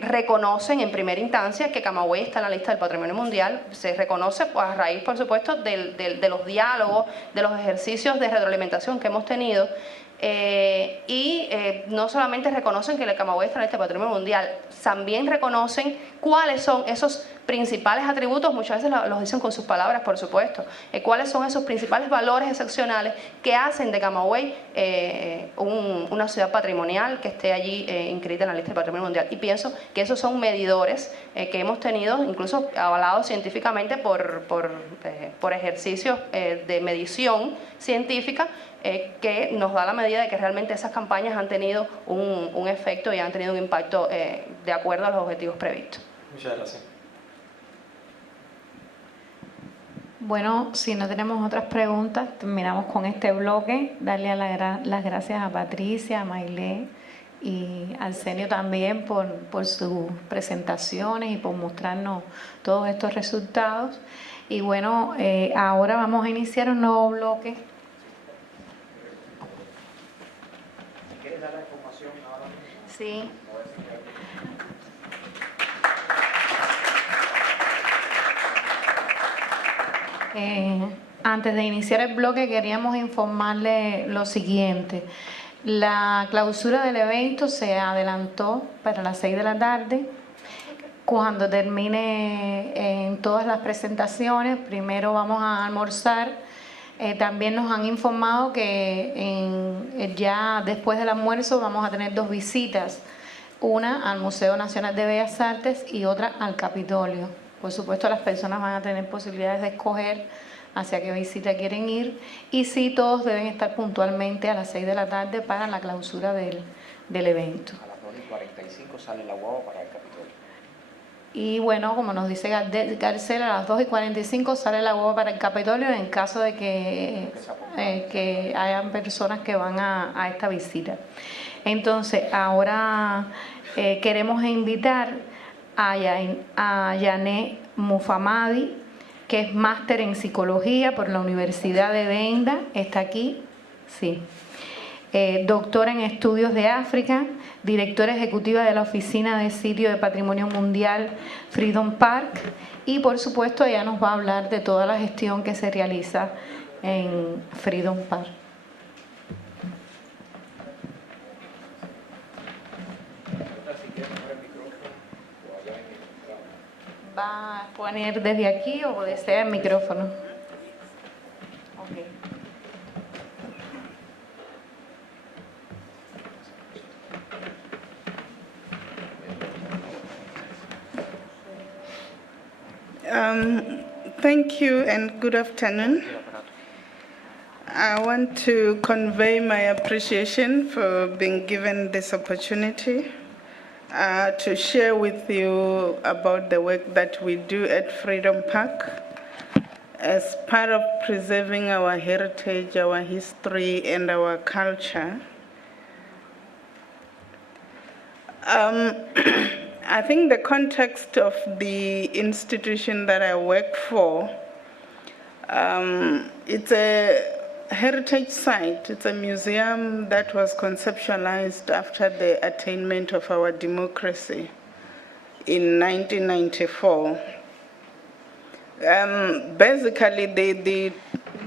reconocen en primera instancia que Camagüey está en la lista del Patrimonio Mundial. Se reconoce a raíz, por supuesto, de los diálogos, de los ejercicios de retroalimentación que hemos tenido. No solamente reconocen que el Camagüey está en este patrimonio mundial, también reconocen cuáles son esos principales atributos, muchas veces los dicen con sus palabras, por supuesto, cuáles son esos principales valores excepcionales que hacen de Camagüey una ciudad patrimonial que esté allí inscrita en la lista del patrimonio mundial. Y pienso que esos son medidores que hemos tenido, incluso avalados científicamente por ejercicios de medición científica, que nos da la medida de que realmente esas campañas han tenido un efecto y han tenido un impacto de acuerdo a los objetivos previstos. Muchas gracias. Bueno, si no tenemos otras preguntas, terminamos con este bloque. Darle las gracias a Patricia, a Maylene y al Arsenio también por sus presentaciones y por mostrarnos todos estos resultados. Y bueno, ahora vamos a iniciar un nuevo bloque. ¿Quieres dar la información ahora? Sí. Antes de iniciar el bloque queríamos informarle lo siguiente. La clausura del evento se adelantó para las 6 de la tarde. Cuando termine en todas las presentaciones, primero vamos a almorzar. También nos han informado que ya después del almuerzo vamos a tener 2 visitas. Una al Museo Nacional de Bellas Artes y otra al Capitolio. Por supuesto, las personas van a tener posibilidades de escoger hacia qué visita quieren ir y sí, todos deben estar puntualmente a las 6 de la tarde para la clausura del evento. A las 2:45 sale la guagua para el Capitolio. Y bueno, como nos dice Garcel, a las 2:45 sale la guagua para el Capitolio en caso de que hayan personas que van a esta visita. Entonces, ahora queremos invitar a Yané Mufamadi, que es máster en psicología por la Universidad de Venda, está aquí, sí. Doctora en estudios de África, directora ejecutiva de la Oficina de Sitio de Patrimonio Mundial Freedom Park, y por supuesto ella nos va a hablar de toda la gestión que se realiza en Freedom Park. ¿Va a poner desde aquí o desea el micrófono? Okay. Thank you and good afternoon. I want to convey my appreciation for being given this opportunity to share with you about the work that we do at Freedom Park as part of preserving our heritage, our history, and our culture. I think the context of the institution that I work for, it's a heritage site. It's a museum that was conceptualized after the attainment of our democracy in 1994. Basically,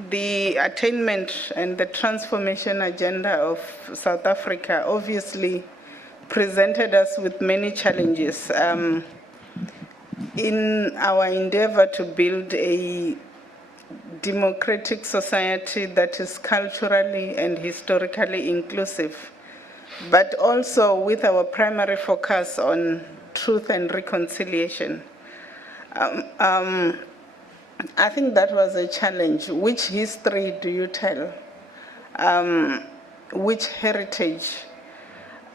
the attainment and the transformation agenda of South Africa obviously presented us with many challenges in our endeavor to build a democratic society that is culturally and historically inclusive, but also with our primary focus on truth and reconciliation. I think that was a challenge. Which history do you tell? Which heritage?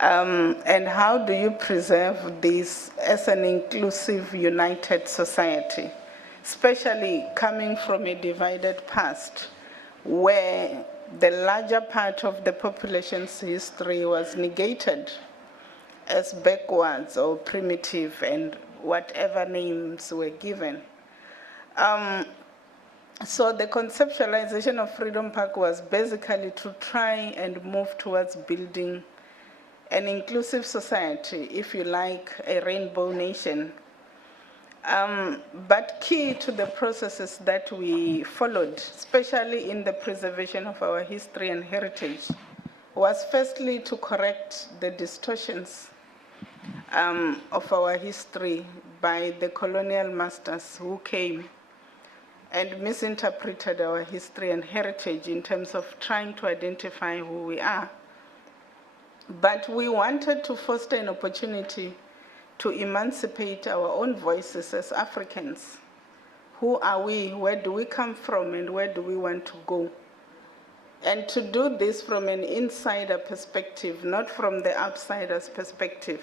And how do you preserve this as an inclusive, united society, especially coming from a divided past where the larger part of the population's history was negated as backwards or primitive and whatever names were given. So the conceptualization of Freedom Park was basically to try and move towards building an inclusive society, if you like, a rainbow nation. But key to the processes that we followed, especially in the preservation of our history and heritage, was firstly to correct the distortions of our history by the colonial masters who came and misinterpreted our history and heritage in terms of trying to identify who we are. But we wanted to foster an opportunity to emancipate our own voices as Africans. Who are we? Where do we come from? And where do we want to go? And to do this from an insider perspective, not from the outsider's perspective.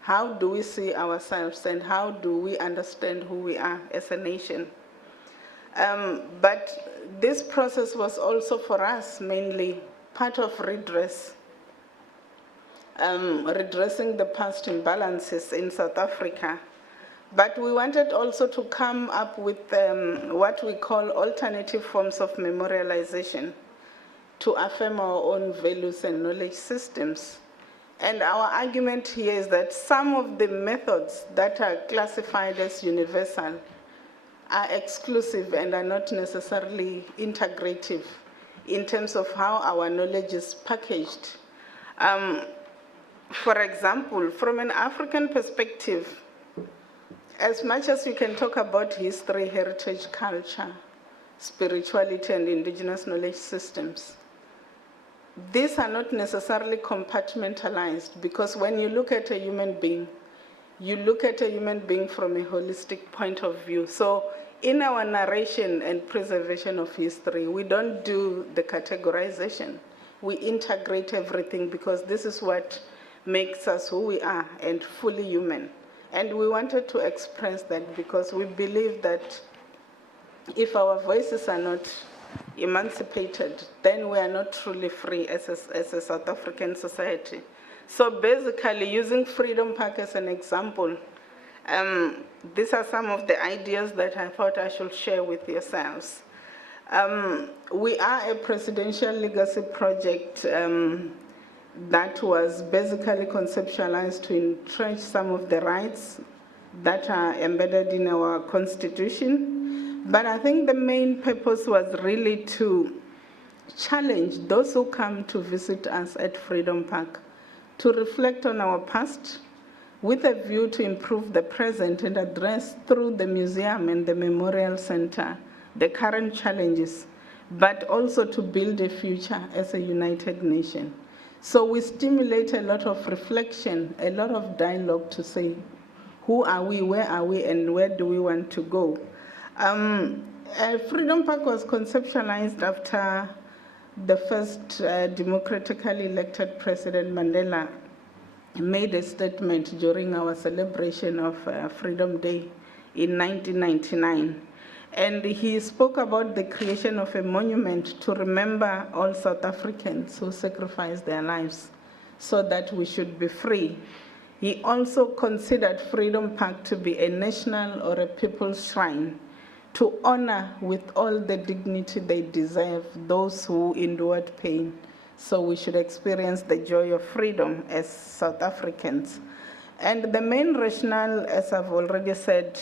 How do we see ourselves and how do we understand who we are as a nation? But this process was also for us mainly part of redress. Redressing the past imbalances in South Africa. But we wanted also to come up with what we call alternative forms of memorialization to affirm our own values and knowledge systems. And our argument here is that some of the methods that are classified as universal are exclusive and are not necessarily integrative in terms of how our knowledge is packaged. For example, from an African perspective, as much as you can talk about history, heritage, culture, spirituality, and indigenous knowledge systems, these are not necessarily compartmentalized because when you look at a human being, you look at a human being from a holistic point of view. So in our narration and preservation of history, we don't do the categorization. We integrate everything because this is what makes us who we are and fully human. And we wanted to express that because we believe that if our voices are not emancipated, then we are not truly free as a South African society. So basically, using Freedom Park as an example, these are some of the ideas that I thought I should share with yourselves. We are a presidential legacy project that was basically conceptualized to entrench some of the rights that are embedded in our constitution. But I think the main purpose was really to challenge those who come to visit us at Freedom Park to reflect on our past with a view to improve the present and address through the museum and the memorial center the current challenges, but also to build a future as a united nation. So we stimulate a lot of reflection, a lot of dialogue to say, who are we, where are we, and where do we want to go? Freedom Park was conceptualized after the first democratically elected President Mandela made a statement during our celebration of Freedom Day in 1999. And he spoke about the creation of a monument to remember all South Africans who sacrificed their lives so that we should be free. He also considered Freedom Park to be a national or a people's shrine to honor with all the dignity they deserve those who endured pain. So we should experience the joy of freedom as South Africans. And the main rationale, as I've already said,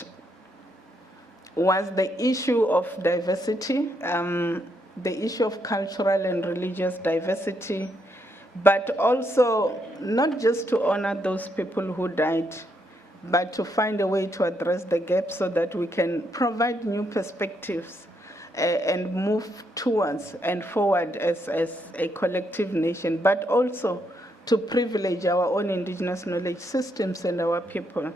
was the issue of diversity, the issue of cultural and religious diversity, but also not just to honor those people who died, but to find a way to address the gap so that we can provide new perspectives and move towards and forward as a collective nation, but also to privilege our own indigenous knowledge systems and our people.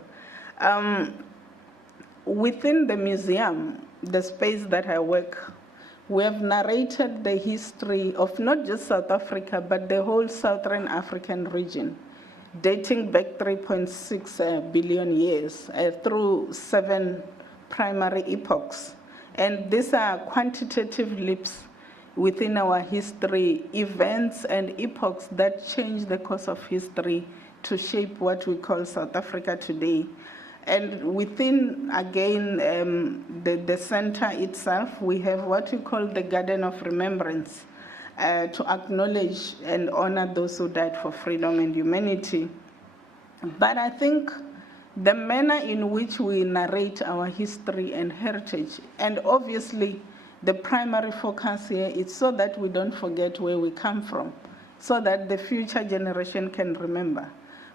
Within the museum, the space that I work, we have narrated the history of not just South Africa, but the whole Southern African region, dating back 3.6 billion years through 7 primary epochs. And these are quantitative leaps within our history, events and epochs that change the course of history to shape what we call South Africa today. And within, again, the center itself, we have what we call the Garden of Remembrance, to acknowledge and honor those who died for freedom and humanity. But I think the manner in which we narrate our history and heritage, and obviously the primary focus here is so that we don't forget where we come from, so that the future generation can remember.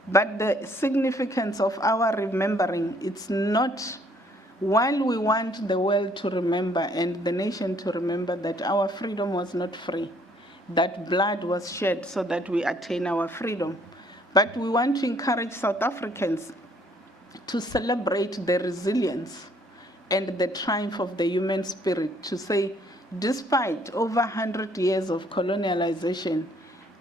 But the significance of our remembering, it's not, while we want the world to remember and the nation to remember that our freedom was not free, that blood was shed so that we attain our freedom. But we want to encourage South Africans to celebrate the resilience and the triumph of the human spirit, to say, despite over 100 years of colonialization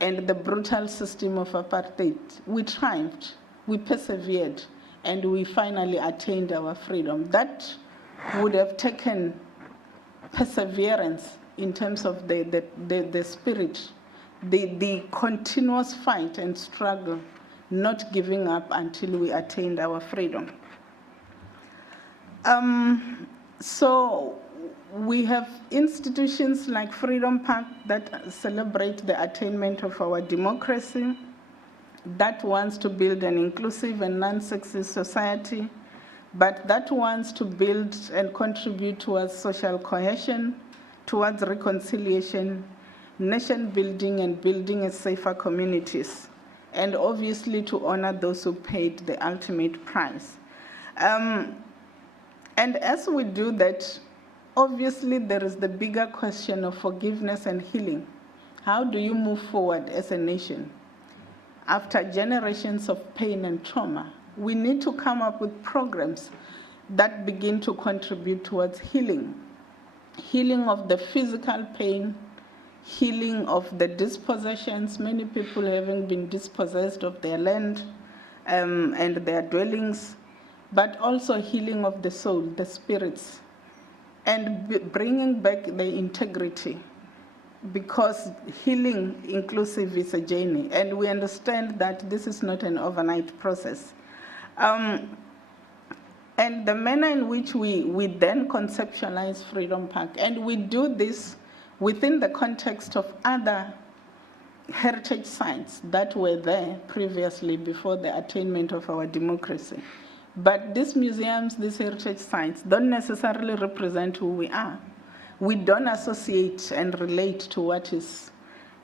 and the brutal system of apartheid, we triumphed, we persevered, and we finally attained our freedom. That would have taken perseverance in terms of the spirit, the continuous fight and struggle, not giving up until we attained our freedom. So we have institutions like Freedom Park that celebrate the attainment of our democracy, that wants to build an inclusive and non-sexist society, but that wants to build and contribute towards social cohesion, towards reconciliation, nation building, and building a safer communities, and obviously to honor those who paid the ultimate price. And as we do that, obviously there is the bigger question of forgiveness and healing. How do you move forward as a nation? After generations of pain and trauma, we need to come up with programs that begin to contribute towards healing. Healing of the physical pain, healing of the dispossessions, many people having been dispossessed of their land and their dwellings, but also healing of the soul, the spirits, and bringing back the integrity, because healing inclusive is a journey, and we understand that this is not an overnight process. And the manner in which we then conceptualize Freedom Park, and we do this within the context of other heritage sites that were there previously before the attainment of our democracy. But these museums, these heritage sites, don't necessarily represent who we are. We don't associate and relate to what is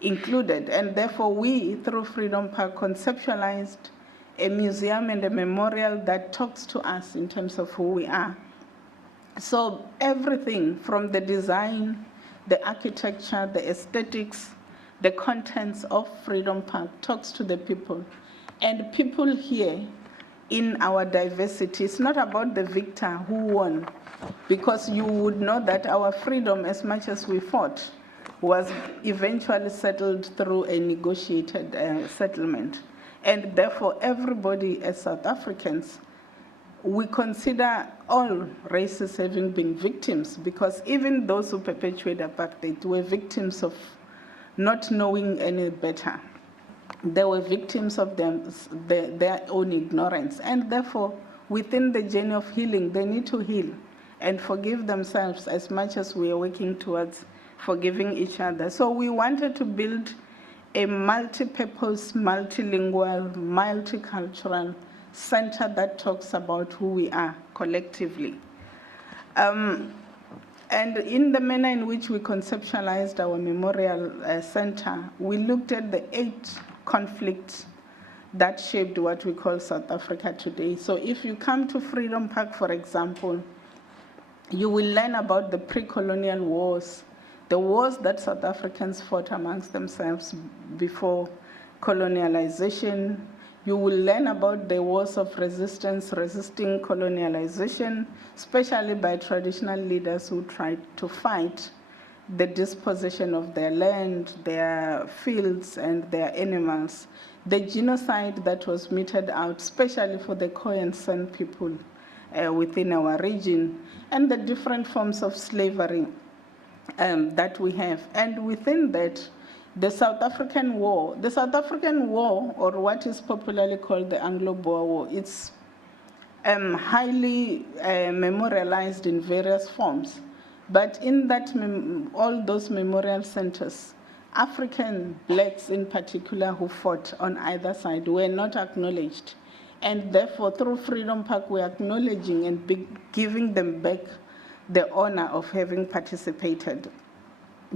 included, and therefore we, through Freedom Park, conceptualized a museum and a memorial that talks to us in terms of who we are. So everything from the design, the architecture, the aesthetics, the contents of Freedom Park talks to the people. And people here in our diversity, it's not about the victor who won, because you would know that our freedom, as much as we fought, was eventually settled through a negotiated settlement. And therefore, everybody as South Africans, we consider all races having been victims, because even those who perpetuate apartheid were victims of not knowing any better. They were victims of their own ignorance. And therefore, within the journey of healing, they need to heal and forgive themselves as much as we are working towards forgiving each other. So we wanted to build a multi-purpose, multilingual, multicultural center that talks about who we are collectively. And in the manner in which we conceptualized our memorial center, we looked at the 8 conflicts that shaped what we call South Africa today. So if you come to Freedom Park, for example, you will learn about the pre-colonial wars, the wars that South Africans fought amongst themselves before colonialization. You will learn about the wars of resistance, resisting colonialization, especially by traditional leaders who tried to fight the dispossession of their land, their fields, and their animals. The genocide that was meted out, especially for the Khoi and San people within our region, and the different forms of slavery that we have. And within that, the South African War, or what is popularly called the Anglo-Boer War, it's highly memorialized in various forms. But in that, all those memorial centers, African blacks in particular who fought on either side were not acknowledged. And therefore, through Freedom Park, we're acknowledging and giving them back the honor of having participated.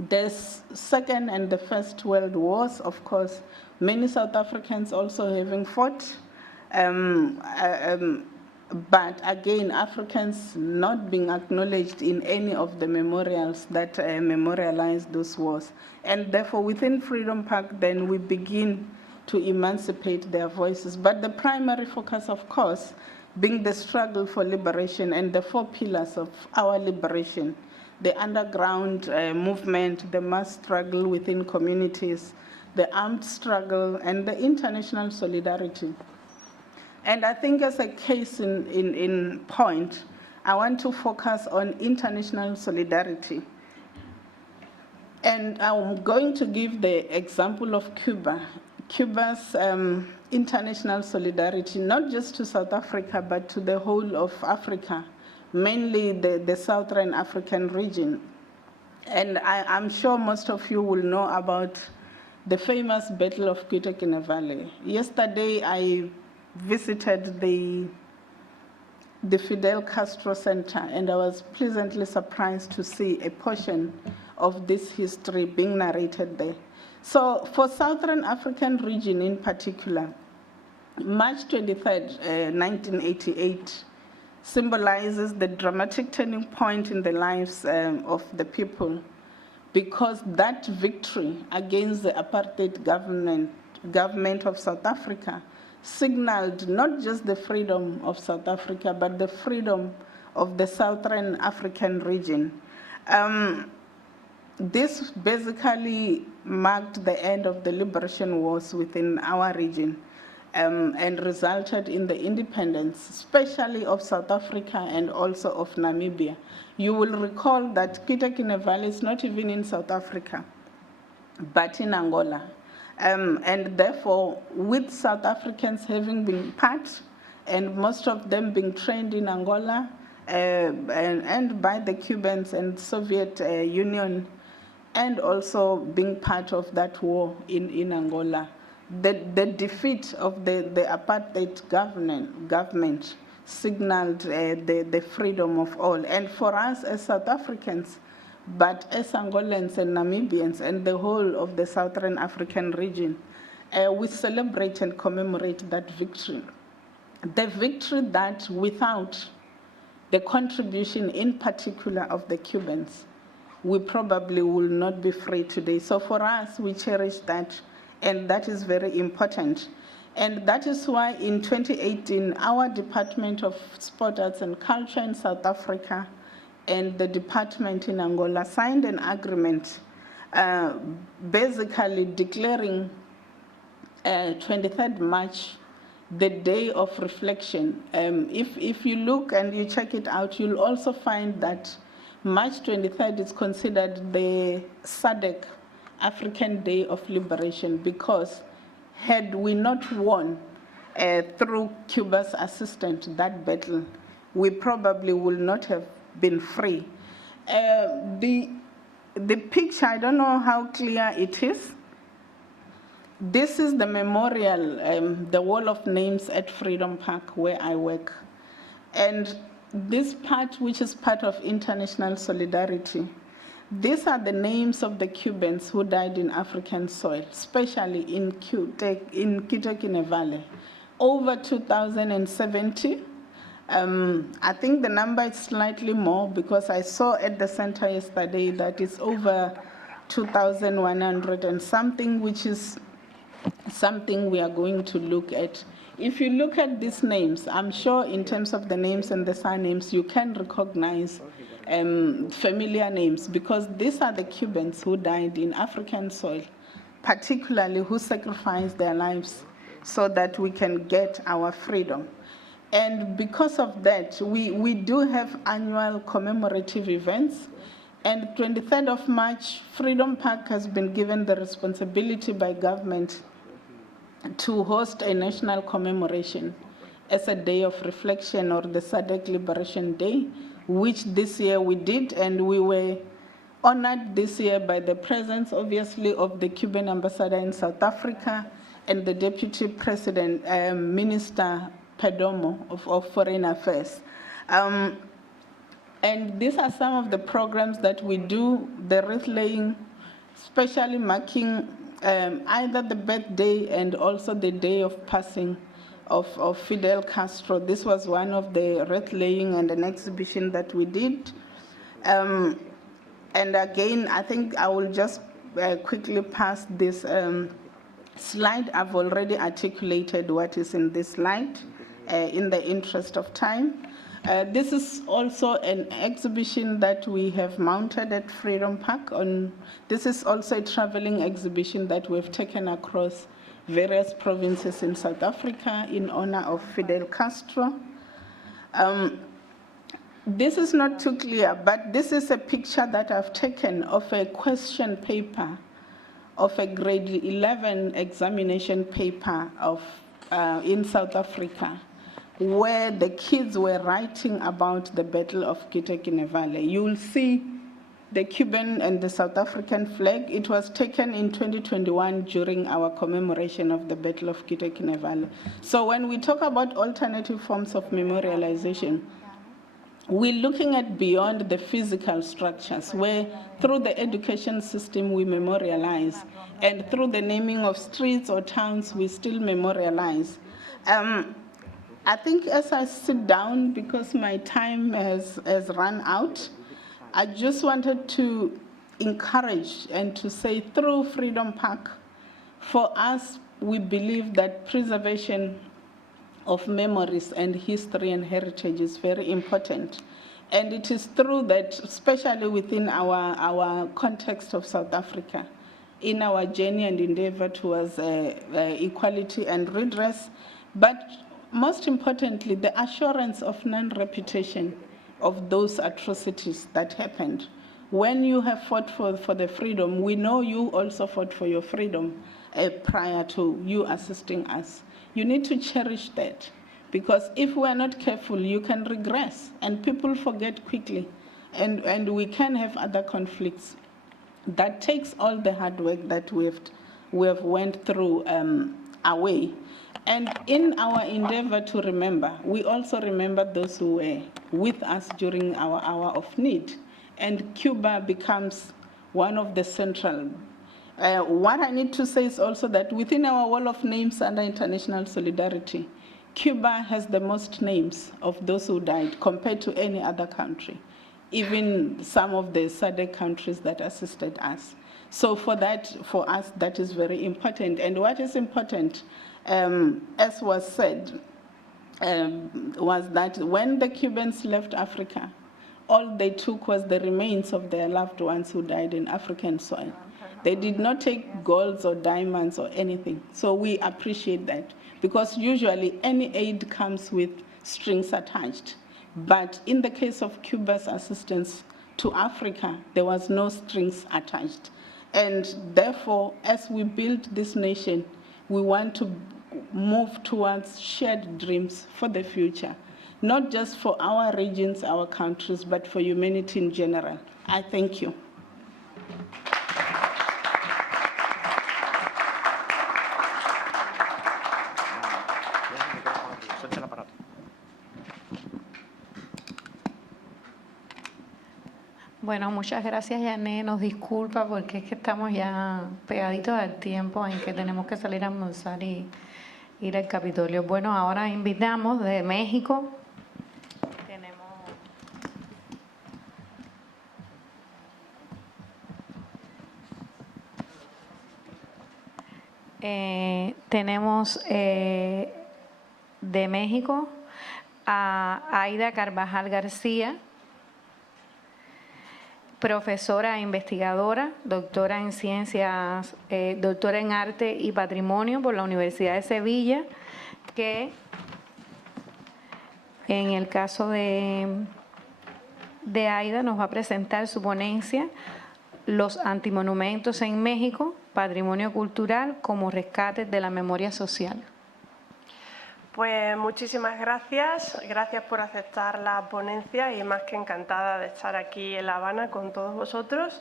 The Second and the First World Wars, of course, many South Africans also having fought, but again, Africans not being acknowledged in any of the memorials that memorialize those wars. And therefore, within Freedom Park, then we begin to emancipate their voices. But the primary focus, of course, being the struggle for liberation and the 4 pillars of our liberation: the underground movement, the mass struggle within communities, the armed struggle, and the international solidarity. And I think as a case in point, I want to focus on international solidarity. And I'm going to give the example of Cuba. Cuba's international solidarity, not just to South Africa, but to the whole of Africa, mainly the Southern African region. And I'm sure most of you will know about the famous Battle of Cuita Valley. Yesterday, I visited the Fidel Castro Center, and I was pleasantly surprised to see a portion of this history being narrated there. So for Southern African region in particular, March 23rd, 1988, symbolizes the dramatic turning point in the lives of the people, because that victory against the apartheid government of South Africa signaled not just the freedom of South Africa, but the freedom of the Southern African region. This basically marked the end of the liberation wars within our region and resulted in the independence, especially of South Africa and also of Namibia. You will recall that Kitakine Valley is not even in South Africa, but in Angola. And therefore, with South Africans having been part, and most of them being trained in Angola, and by the Cubans and Soviet Union, and also being part of that war in Angola. The defeat of the apartheid government signaled the freedom of all. And for us as South Africans, but as Angolans and Namibians and the whole of the Southern African region, we celebrate and commemorate that victory. The victory that without the contribution in particular of the Cubans, we probably will not be free today. So for us, we cherish that, and that is very important. And that is why in 2018, our Department of Sport, Arts and Culture in South Africa and the department in Angola signed an agreement basically declaring 23rd March the day of reflection. If you look and you check it out, you'll also find that March 23rd is considered the SADC African Day of Liberation, because had we not won through Cuba's assistance that battle, we probably would not have been free. The picture, I don't know how clear it is. This is the memorial, the wall of names at Freedom Park where I work. And this part, which is part of international solidarity, these are the names of the Cubans who died in African soil, especially in Kitakine Valley. Over 2,070. I think the number is slightly more, because I saw at the center yesterday that it's over 2,100 and something, which is something we are going to look at. If you look at these names, I'm sure in terms of the names and the surnames, you can recognize familiar names, because these are the Cubans who died in African soil, particularly who sacrificed their lives so that we can get our freedom. And because of that, we do have annual commemorative events. And 23rd of March, Freedom Park has been given the responsibility by government to host a national commemoration as a day of reflection, or the SADC Liberation Day, which this year we did, and we were honored this year by the presence, obviously, of the Cuban ambassador in South Africa and the Deputy President, Minister Perdomo of Foreign Affairs. And these are some of the programs that we do, the wreath laying, especially marking either the birthday and also the day of passing of Fidel Castro. This was one of the wreath laying and an exhibition that we did. And again, I think I will just quickly pass this slide. I've already articulated what is in this slide in the interest of time. This is also an exhibition that we have mounted at Freedom Park. This is also a traveling exhibition that we've taken across various provinces in South Africa in honor of Fidel Castro. This is not too clear, but this is a picture that I've taken of a question paper, of a grade 11 examination paper in South Africa, where the kids were writing about the Battle of Kitakine Valley. You will see the Cuban and the South African flag. It was taken in 2021 during our commemoration of the Battle of Kitakine Valley. So when we talk about alternative forms of memorialization, we're looking at beyond the physical structures, where through the education system we memorialize, and through the naming of streets or towns we still memorialize. I think as I sit down, because my time has run out, I just wanted to encourage and to say, through Freedom Park, for us, we believe that preservation of memories and history and heritage is very important. And it is true that, especially within our context of South Africa, in our journey and endeavor towards equality and redress, but most importantly, the assurance of non-repetition of those atrocities that happened. When you have fought for the freedom, we know you also fought for your freedom prior to you assisting us. You need to cherish that, because if we are not careful, you can regress, and people forget quickly, and we can have other conflicts. That takes all the hard work that we have went through away. And in our endeavor to remember, we also remember those who were with us during our hour of need. And Cuba becomes one of the central. What I need to say is also that within our wall of names under international solidarity, Cuba has the most names of those who died compared to any other country, even some of the SADC countries that assisted us. So for us, that is very important. And what is important, as was said, was that when the Cubans left Africa, all they took was the remains of their loved ones who died in African soil. They did not take golds or diamonds or anything. So we appreciate that, because usually any aid comes with strings attached. But in the case of Cuba's assistance to Africa, there was no strings attached. And therefore, as we build this nation, we want to move towards shared dreams for the future, not just for our regions, our countries, but for humanity in general. I thank you. Bueno, muchas gracias, Yané. Nos disculpa porque es que estamos ya pegaditos al tiempo en que tenemos que salir a almorzar y ir al Capitolio. Bueno, ahora invitamos de México. Tenemos de México a Aida Carvajal García, profesora e investigadora, doctora en ciencias, doctora en arte y patrimonio por la Universidad de Sevilla, que en el caso de Aida nos va a presentar su ponencia Los antimonumentos en México, patrimonio cultural como rescate de la memoria social. Pues muchísimas gracias por aceptar la ponencia y más que encantada de estar aquí en La Habana con todos vosotros.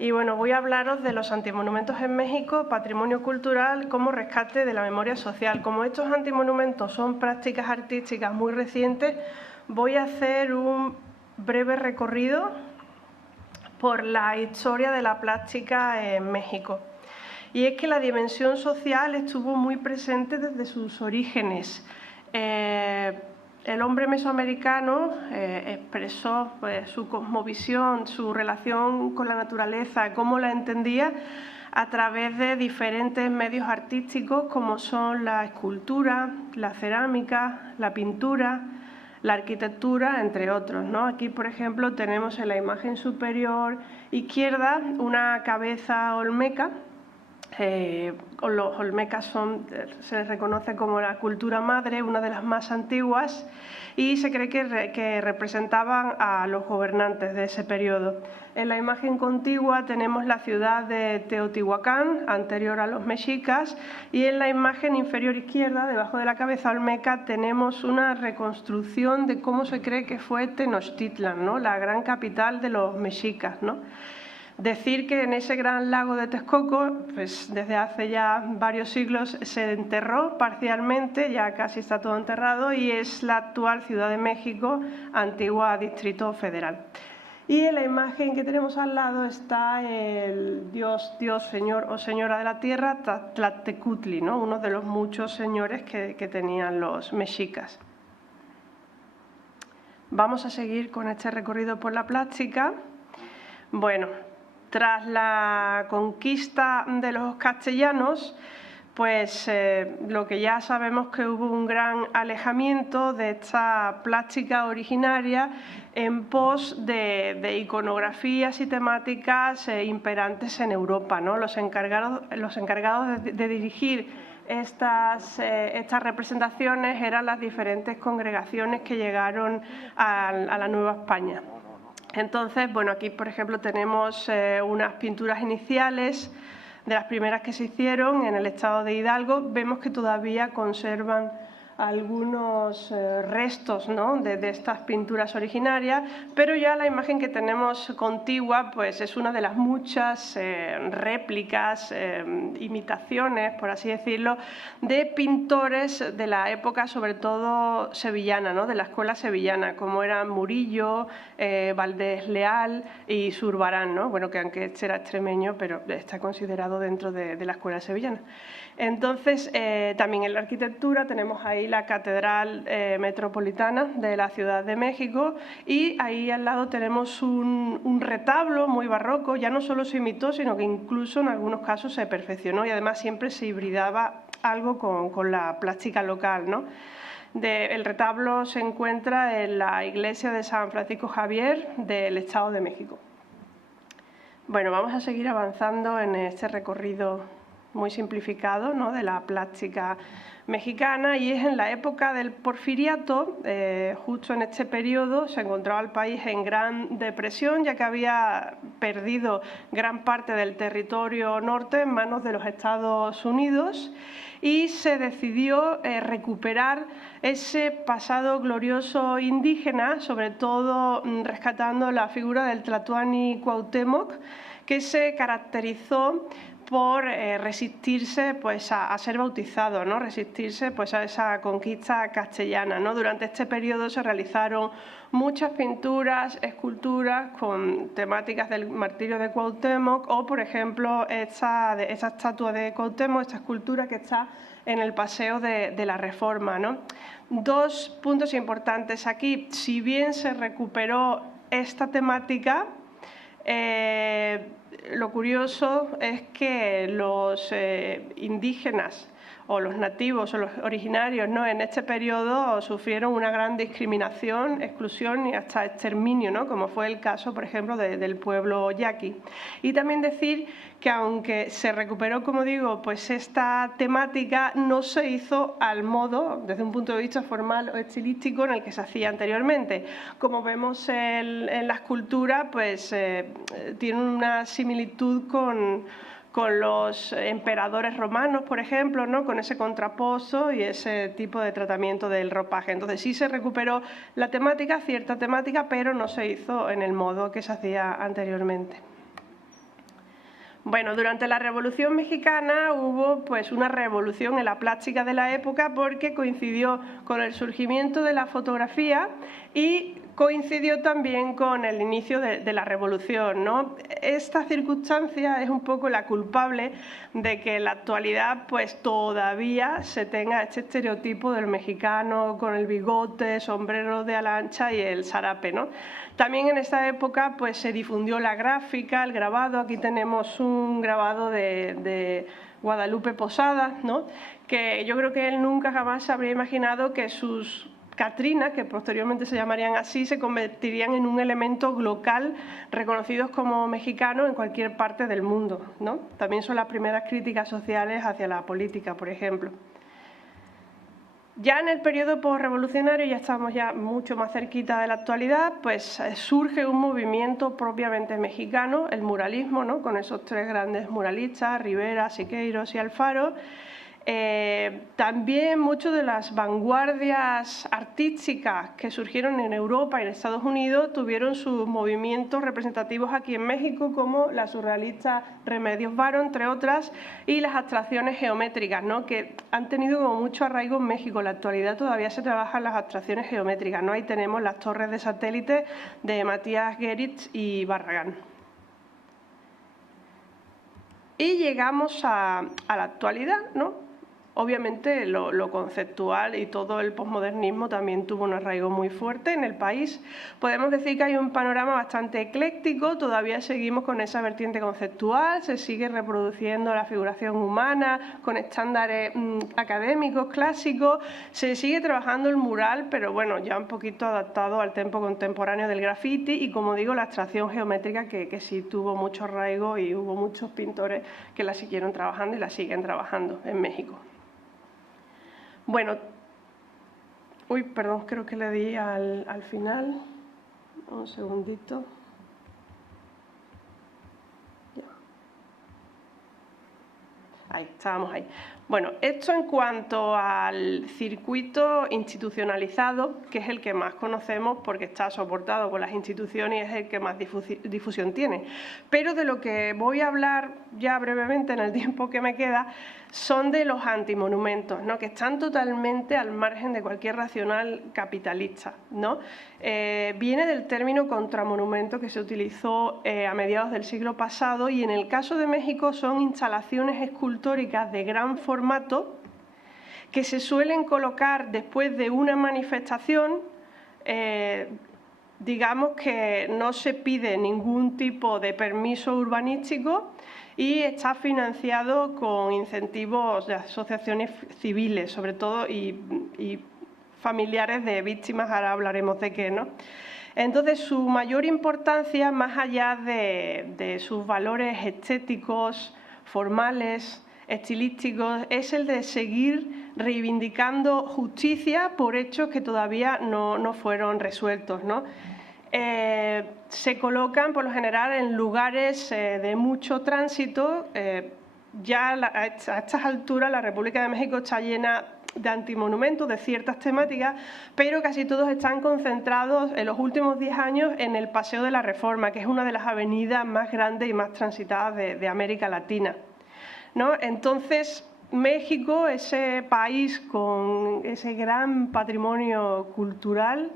Y bueno, voy a hablaros de los antimonumentos en México, patrimonio cultural como rescate de la memoria social. Como estos antimonumentos son prácticas artísticas muy recientes, voy a hacer un breve recorrido por la historia de la plástica en México. Y es que la dimensión social estuvo muy presente desde sus orígenes. El hombre mesoamericano expresó su cosmovisión, su relación con la naturaleza, cómo la entendía a través de diferentes medios artísticos como son la escultura, la cerámica, la pintura, la arquitectura, entre otros, ¿no? Aquí, por ejemplo, tenemos en la imagen superior izquierda una cabeza olmeca. Los olmecas se les reconoce como la cultura madre, una de las más antiguas, y se cree que representaban a los gobernantes de ese periodo. En la imagen contigua tenemos la ciudad de Teotihuacán, anterior a los mexicas, y en la imagen inferior izquierda, debajo de la cabeza olmeca, tenemos una reconstrucción de cómo se cree que fue Tenochtitlan, ¿no? La gran capital de los mexicas, ¿no? Decir que en ese gran lago de Texcoco, pues desde hace ya varios siglos se enterró parcialmente, ya casi está todo enterrado, y es la actual Ciudad de México, antigua Distrito Federal. Y en la imagen que tenemos al lado está el dios, señor o señora de la tierra, Tlahtecutli, ¿no? Uno de los muchos señores que tenían los mexicas. Vamos a seguir con este recorrido por la plástica. Bueno, tras la conquista de los castellanos, pues lo que ya sabemos que hubo un gran alejamiento de esta plástica originaria en pos de iconografías y temáticas imperantes en Europa, ¿no? Los encargados de dirigir estas representaciones eran las diferentes congregaciones que llegaron a la Nueva España. Entonces, bueno, aquí por ejemplo tenemos unas pinturas iniciales de las primeras que se hicieron en el estado de Hidalgo. Vemos que todavía conservan algunos restos, ¿no?, de estas pinturas originarias, pero ya la imagen que tenemos contigua pues es una de las muchas réplicas, imitaciones, por así decirlo, de pintores de la época, sobre todo sevillana, ¿no?, de la escuela sevillana, como eran Murillo, Valdés Leal y Zurbarán, ¿no?, bueno, que aunque este era extremeño, pero está considerado dentro de la escuela sevillana. Entonces, también en la arquitectura tenemos ahí la Catedral Metropolitana de la Ciudad de México, y ahí al lado tenemos un retablo muy barroco. Ya no solo se imitó, sino que incluso en algunos casos se perfeccionó, y además siempre se hibridaba algo con la plástica local, ¿no? El retablo se encuentra en la iglesia de San Francisco Javier del Estado de México. Bueno, vamos a seguir avanzando en este recorrido muy simplificado, ¿no?, de la plástica mexicana, y es en la época del Porfiriato. Justo en este periodo se encontraba el país en gran depresión, ya que había perdido gran parte del territorio norte en manos de los Estados Unidos, y se decidió recuperar ese pasado glorioso indígena, sobre todo rescatando la figura del Tlatoani Cuauhtémoc, que se caracterizó por resistirse pues, a ser bautizado, ¿no?, resistirse pues, a esa conquista castellana, ¿no? Durante este periodo se realizaron muchas pinturas, esculturas con temáticas del martirio de Cuauhtémoc, o por ejemplo esa estatua de Cuauhtémoc, esta escultura que está en el Paseo de la Reforma, ¿no? Dos puntos importantes aquí: si bien se recuperó esta temática, lo curioso es que los indígenas o los nativos o los originarios, ¿no?, en este periodo sufrieron una gran discriminación, exclusión y hasta exterminio, ¿no?, como fue el caso, por ejemplo, del pueblo yaqui. Y también decir que aunque se recuperó, como digo, pues esta temática, no se hizo al modo, desde un punto de vista formal o estilístico, en el que se hacía anteriormente. Como vemos en la escultura, pues tiene una similitud con los emperadores romanos, por ejemplo, ¿no?, con ese contraposo y ese tipo de tratamiento del ropaje. Entonces sí se recuperó la temática, cierta temática, pero no se hizo en el modo que se hacía anteriormente. Bueno, durante la Revolución Mexicana hubo pues una revolución en la plástica de la época, porque coincidió con el surgimiento de la fotografía y coincidió también con el inicio de la Revolución, ¿no? Esta circunstancia es un poco la culpable de que en la actualidad pues todavía se tenga este estereotipo del mexicano con el bigote, sombrero de ala ancha y el zarape, ¿no? También en esta época pues se difundió la gráfica, el grabado. Aquí tenemos un grabado de Guadalupe Posada, ¿no?, que yo creo que él nunca jamás se habría imaginado que sus Catrinas, que posteriormente se llamarían así, se convertirían en un elemento local, reconocidos como mexicanos en cualquier parte del mundo, ¿no? También son las primeras críticas sociales hacia la política, por ejemplo. Ya en el periodo posrevolucionario, ya estamos ya mucho más cerquita de la actualidad, pues surge un movimiento propiamente mexicano, el muralismo, ¿no?, con esos tres grandes muralistas, Rivera, Siqueiros y Alfaro. También muchas de las vanguardias artísticas que surgieron en Europa y en Estados Unidos tuvieron sus movimientos representativos aquí en México, como la surrealista Remedios Varo, entre otras, y las abstracciones geométricas, ¿no?, que han tenido como mucho arraigo en México. En la actualidad todavía se trabajan las abstracciones geométricas, ¿no? Ahí tenemos las torres de satélite de Matías Geritz y Barragán. Y llegamos a la actualidad, ¿no? Obviamente lo conceptual y todo el posmodernismo también tuvo un arraigo muy fuerte en el país. Podemos decir que hay un panorama bastante ecléctico, todavía seguimos con esa vertiente conceptual, se sigue reproduciendo la figuración humana con estándares académicos, clásicos, se sigue trabajando el mural, pero bueno, ya un poquito adaptado al tempo contemporáneo del graffiti y, como digo, la abstracción geométrica que sí tuvo mucho arraigo y hubo muchos pintores que la siguieron trabajando y la siguen trabajando en México. Bueno, perdón, creo que le di al final. Un segundito. Ya. Ahí, estábamos ahí. Bueno, esto en cuanto al circuito institucionalizado, que es el que más conocemos porque está soportado por las instituciones y es el que más difusión tiene. Pero de lo que voy a hablar ya brevemente en el tiempo que me queda son de los antimonumentos, ¿no? Que están totalmente al margen de cualquier racional capitalista, ¿no? Viene del término contramonumento que se utilizó a mediados del siglo pasado y en el caso de México son instalaciones escultóricas de gran formato que se suelen colocar después de una manifestación. Digamos que no se pide ningún tipo de permiso urbanístico y está financiado con incentivos de asociaciones civiles, sobre todo, y familiares de víctimas, ahora hablaremos de qué, ¿no? Entonces, su mayor importancia, más allá de sus valores estéticos, formales, estilísticos, es el de seguir reivindicando justicia por hechos que todavía no fueron resueltos, ¿no? Se colocan por lo general en lugares de mucho tránsito. Ya a estas alturas la República de México está llena de antimonumentos de ciertas temáticas, pero casi todos están concentrados en los últimos 10 años en el Paseo de la Reforma, que es una de las avenidas más grandes y más transitadas de América Latina, ¿no? Entonces, México, ese país con ese gran patrimonio cultural,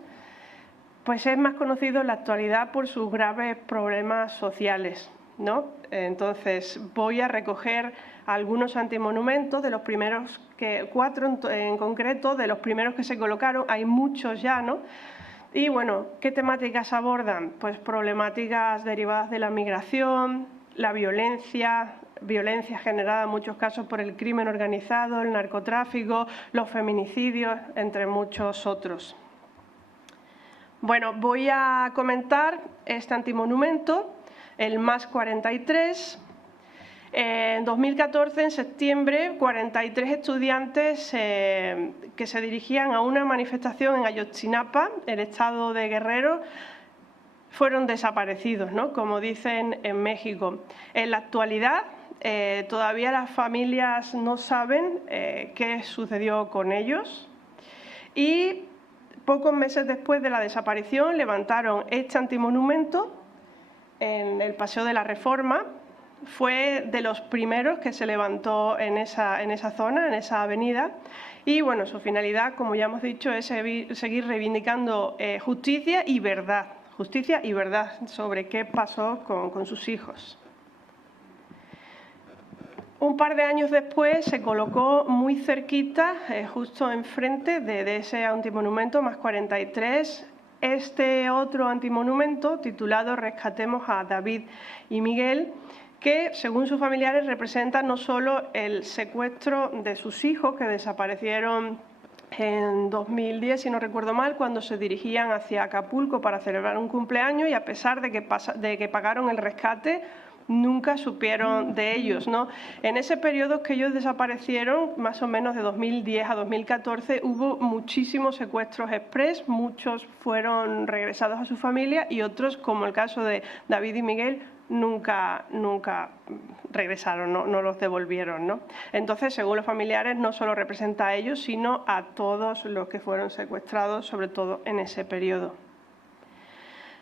pues es más conocido en la actualidad por sus graves problemas sociales, ¿no? Entonces, voy a recoger algunos antimonumentos, de los primeros, 4 en concreto, de los primeros que se colocaron, hay muchos ya, ¿no? Y bueno, ¿qué temáticas abordan? Pues problemáticas derivadas de la migración, la violencia generada en muchos casos por el crimen organizado, el narcotráfico, los feminicidios, entre muchos otros. Bueno, voy a comentar este antimonumento, el MAS 43. En 2014, en septiembre, 43 estudiantes que se dirigían a una manifestación en Ayotzinapa, el estado de Guerrero, fueron desaparecidos, ¿no? Como dicen en México. En la actualidad, todavía las familias no saben qué sucedió con ellos y pocos meses después de la desaparición levantaron este antimonumento en el Paseo de la Reforma. Fue de los primeros que se levantó en esa zona, en esa avenida. Y bueno, su finalidad, como ya hemos dicho, es seguir reivindicando justicia y verdad sobre qué pasó con sus hijos. Un par de años después se colocó muy cerquita, justo enfrente de ese antimonumento MAS 43, este otro antimonumento titulado Rescatemos a David y Miguel, que, según sus familiares, representa no solo el secuestro de sus hijos, que desaparecieron en 2010, si no recuerdo mal, cuando se dirigían hacia Acapulco para celebrar un cumpleaños y a pesar de que pagaron el rescate, nunca supieron de ellos, ¿no? En ese periodo que ellos desaparecieron, más o menos de 2010 a 2014, hubo muchísimos secuestros express, muchos fueron regresados a su familia y otros, como el caso de David y Miguel, nunca regresaron, no los devolvieron, ¿no? Entonces, según los familiares, no solo representa a ellos, sino a todos los que fueron secuestrados, sobre todo en ese periodo.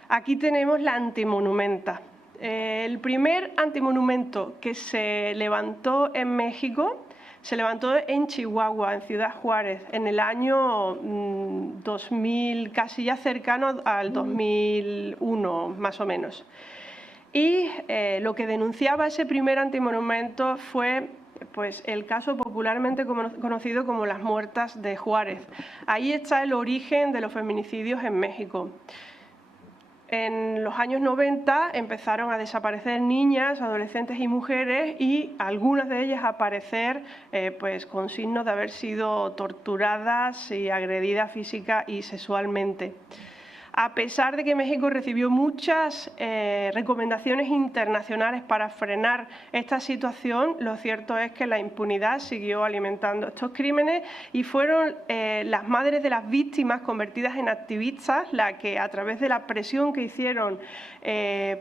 Aquí tenemos la antimonumenta. El primer antimonumento que se levantó en México se levantó en Chihuahua, en Ciudad Juárez, en el año 2000, casi ya cercano al 2001, más o menos. Y lo que denunciaba ese primer antimonumento fue pues el caso popularmente conocido como las muertas de Juárez. Ahí está el origen de los feminicidios en México. En los años 90 empezaron a desaparecer niñas, adolescentes y mujeres, y algunas de ellas a aparecer pues con signos de haber sido torturadas y agredidas física y sexualmente. A pesar de que México recibió muchas recomendaciones internacionales para frenar esta situación, lo cierto es que la impunidad siguió alimentando estos crímenes y fueron las madres de las víctimas convertidas en activistas las que, a través de la presión que hicieron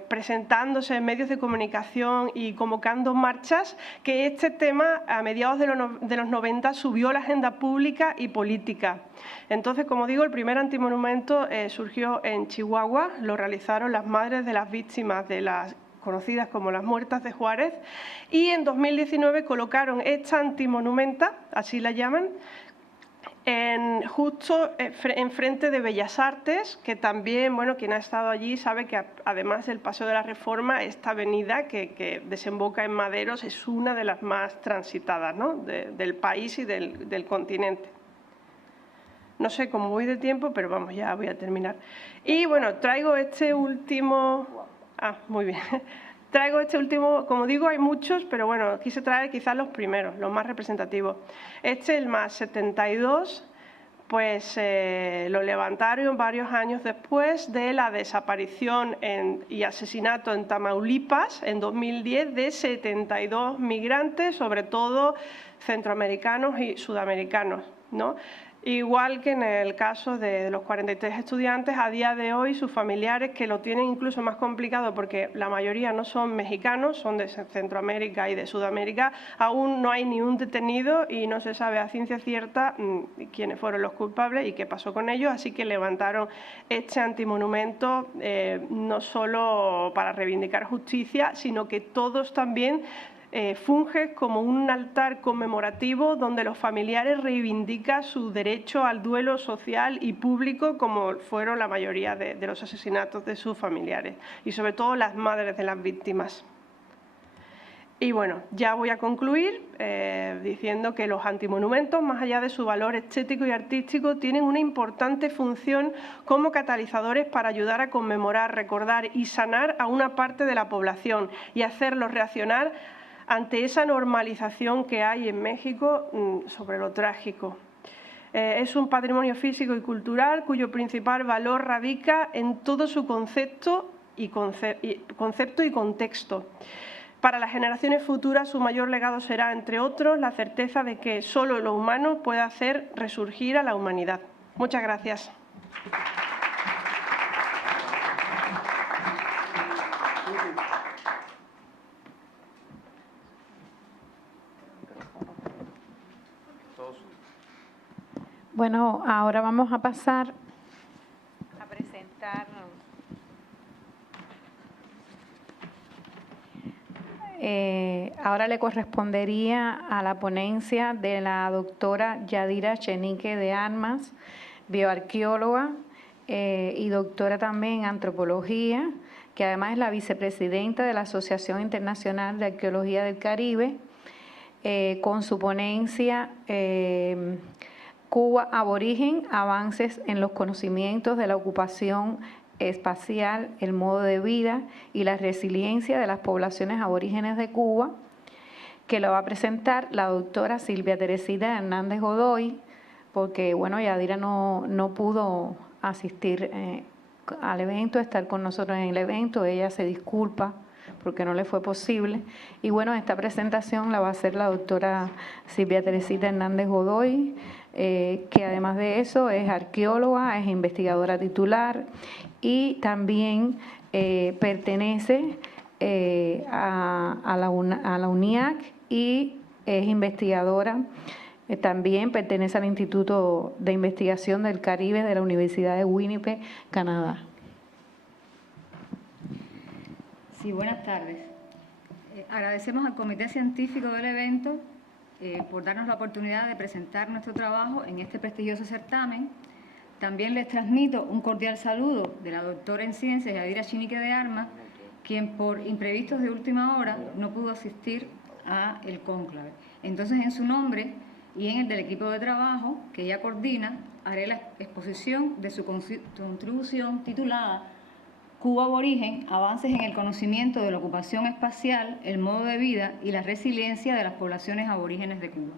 presentándose en medios de comunicación y convocando marchas, que este tema a mediados de los 90 subió a la agenda pública y política. Entonces, como digo, el primer antimonumento surgió en Chihuahua, lo realizaron las madres de las víctimas de las conocidas como las muertas de Juárez, y en 2019 colocaron esta antimonumenta, así la llaman, justo enfrente de Bellas Artes, que también, bueno, quien ha estado allí sabe que además del Paseo de la Reforma, esta avenida que desemboca en Maderos es una de las más transitadas, ¿no?, del país y del continente. No sé cómo voy de tiempo, pero vamos, ya voy a terminar. Y bueno, traigo este último... muy bien. Traigo este último, como digo, hay muchos, pero bueno, quise traer quizás los primeros, los más representativos. El más 72, pues lo levantaron varios años después de la desaparición y asesinato en Tamaulipas, en 2010, de 72 migrantes, sobre todo centroamericanos y sudamericanos, ¿no? Igual que en el caso de los 43 estudiantes, a día de hoy sus familiares, que lo tienen incluso más complicado porque la mayoría no son mexicanos, son de Centroamérica y de Sudamérica, aún no hay ni un detenido y no se sabe a ciencia cierta quiénes fueron los culpables y qué pasó con ellos, así que levantaron este antimonumento no solo para reivindicar justicia, sino que todos también funge como un altar conmemorativo donde los familiares reivindican su derecho al duelo social y público, como fueron la mayoría de los asesinatos de sus familiares, y sobre todo las madres de las víctimas. Y bueno, ya voy a concluir diciendo que los antimonumentos, más allá de su valor estético y artístico, tienen una importante función como catalizadores para ayudar a conmemorar, recordar y sanar a una parte de la población y hacerlos reaccionar ante esa normalización que hay en México sobre lo trágico. Es un patrimonio físico y cultural cuyo principal valor radica en todo su concepto y contexto. Para las generaciones futuras, su mayor legado será, entre otros, la certeza de que solo lo humano puede hacer resurgir a la humanidad. Muchas gracias. Bueno, ahora vamos a pasar a presentar ahora le correspondería a la ponencia de la doctora Yadira Chenique de Armas, bioarqueóloga y doctora también en antropología, que además es la vicepresidenta de la Asociación Internacional de Arqueología del Caribe, con su ponencia Cuba aborigen, avances en los conocimientos de la ocupación espacial, el modo de vida y la resiliencia de las poblaciones aborígenes de Cuba, que lo va a presentar la doctora Silvia Teresita Hernández Godoy, porque bueno, Yadira no pudo asistir al evento, estar con nosotros en el evento, ella se disculpa porque no le fue posible. Y bueno, esta presentación la va a hacer la doctora Silvia Teresita Hernández Godoy, que además de eso es arqueóloga, es investigadora titular y también pertenece a la UNIAC y es investigadora, también pertenece al Instituto de Investigación del Caribe de la Universidad de Winnipeg, Canadá. Sí, buenas tardes. Agradecemos al Comité Científico del evento por darnos la oportunidad de presentar nuestro trabajo en este prestigioso certamen. También les transmito un cordial saludo de la doctora en Ciencias, Yadira Chenique de Armas, quien por imprevistos de última hora no pudo asistir a el cónclave. Entonces, en su nombre y en el del equipo de trabajo que ella coordina, haré la exposición de su contribución titulada Cuba Aborigen, avances en el conocimiento de la ocupación espacial, el modo de vida y la resiliencia de las poblaciones aborígenes de Cuba.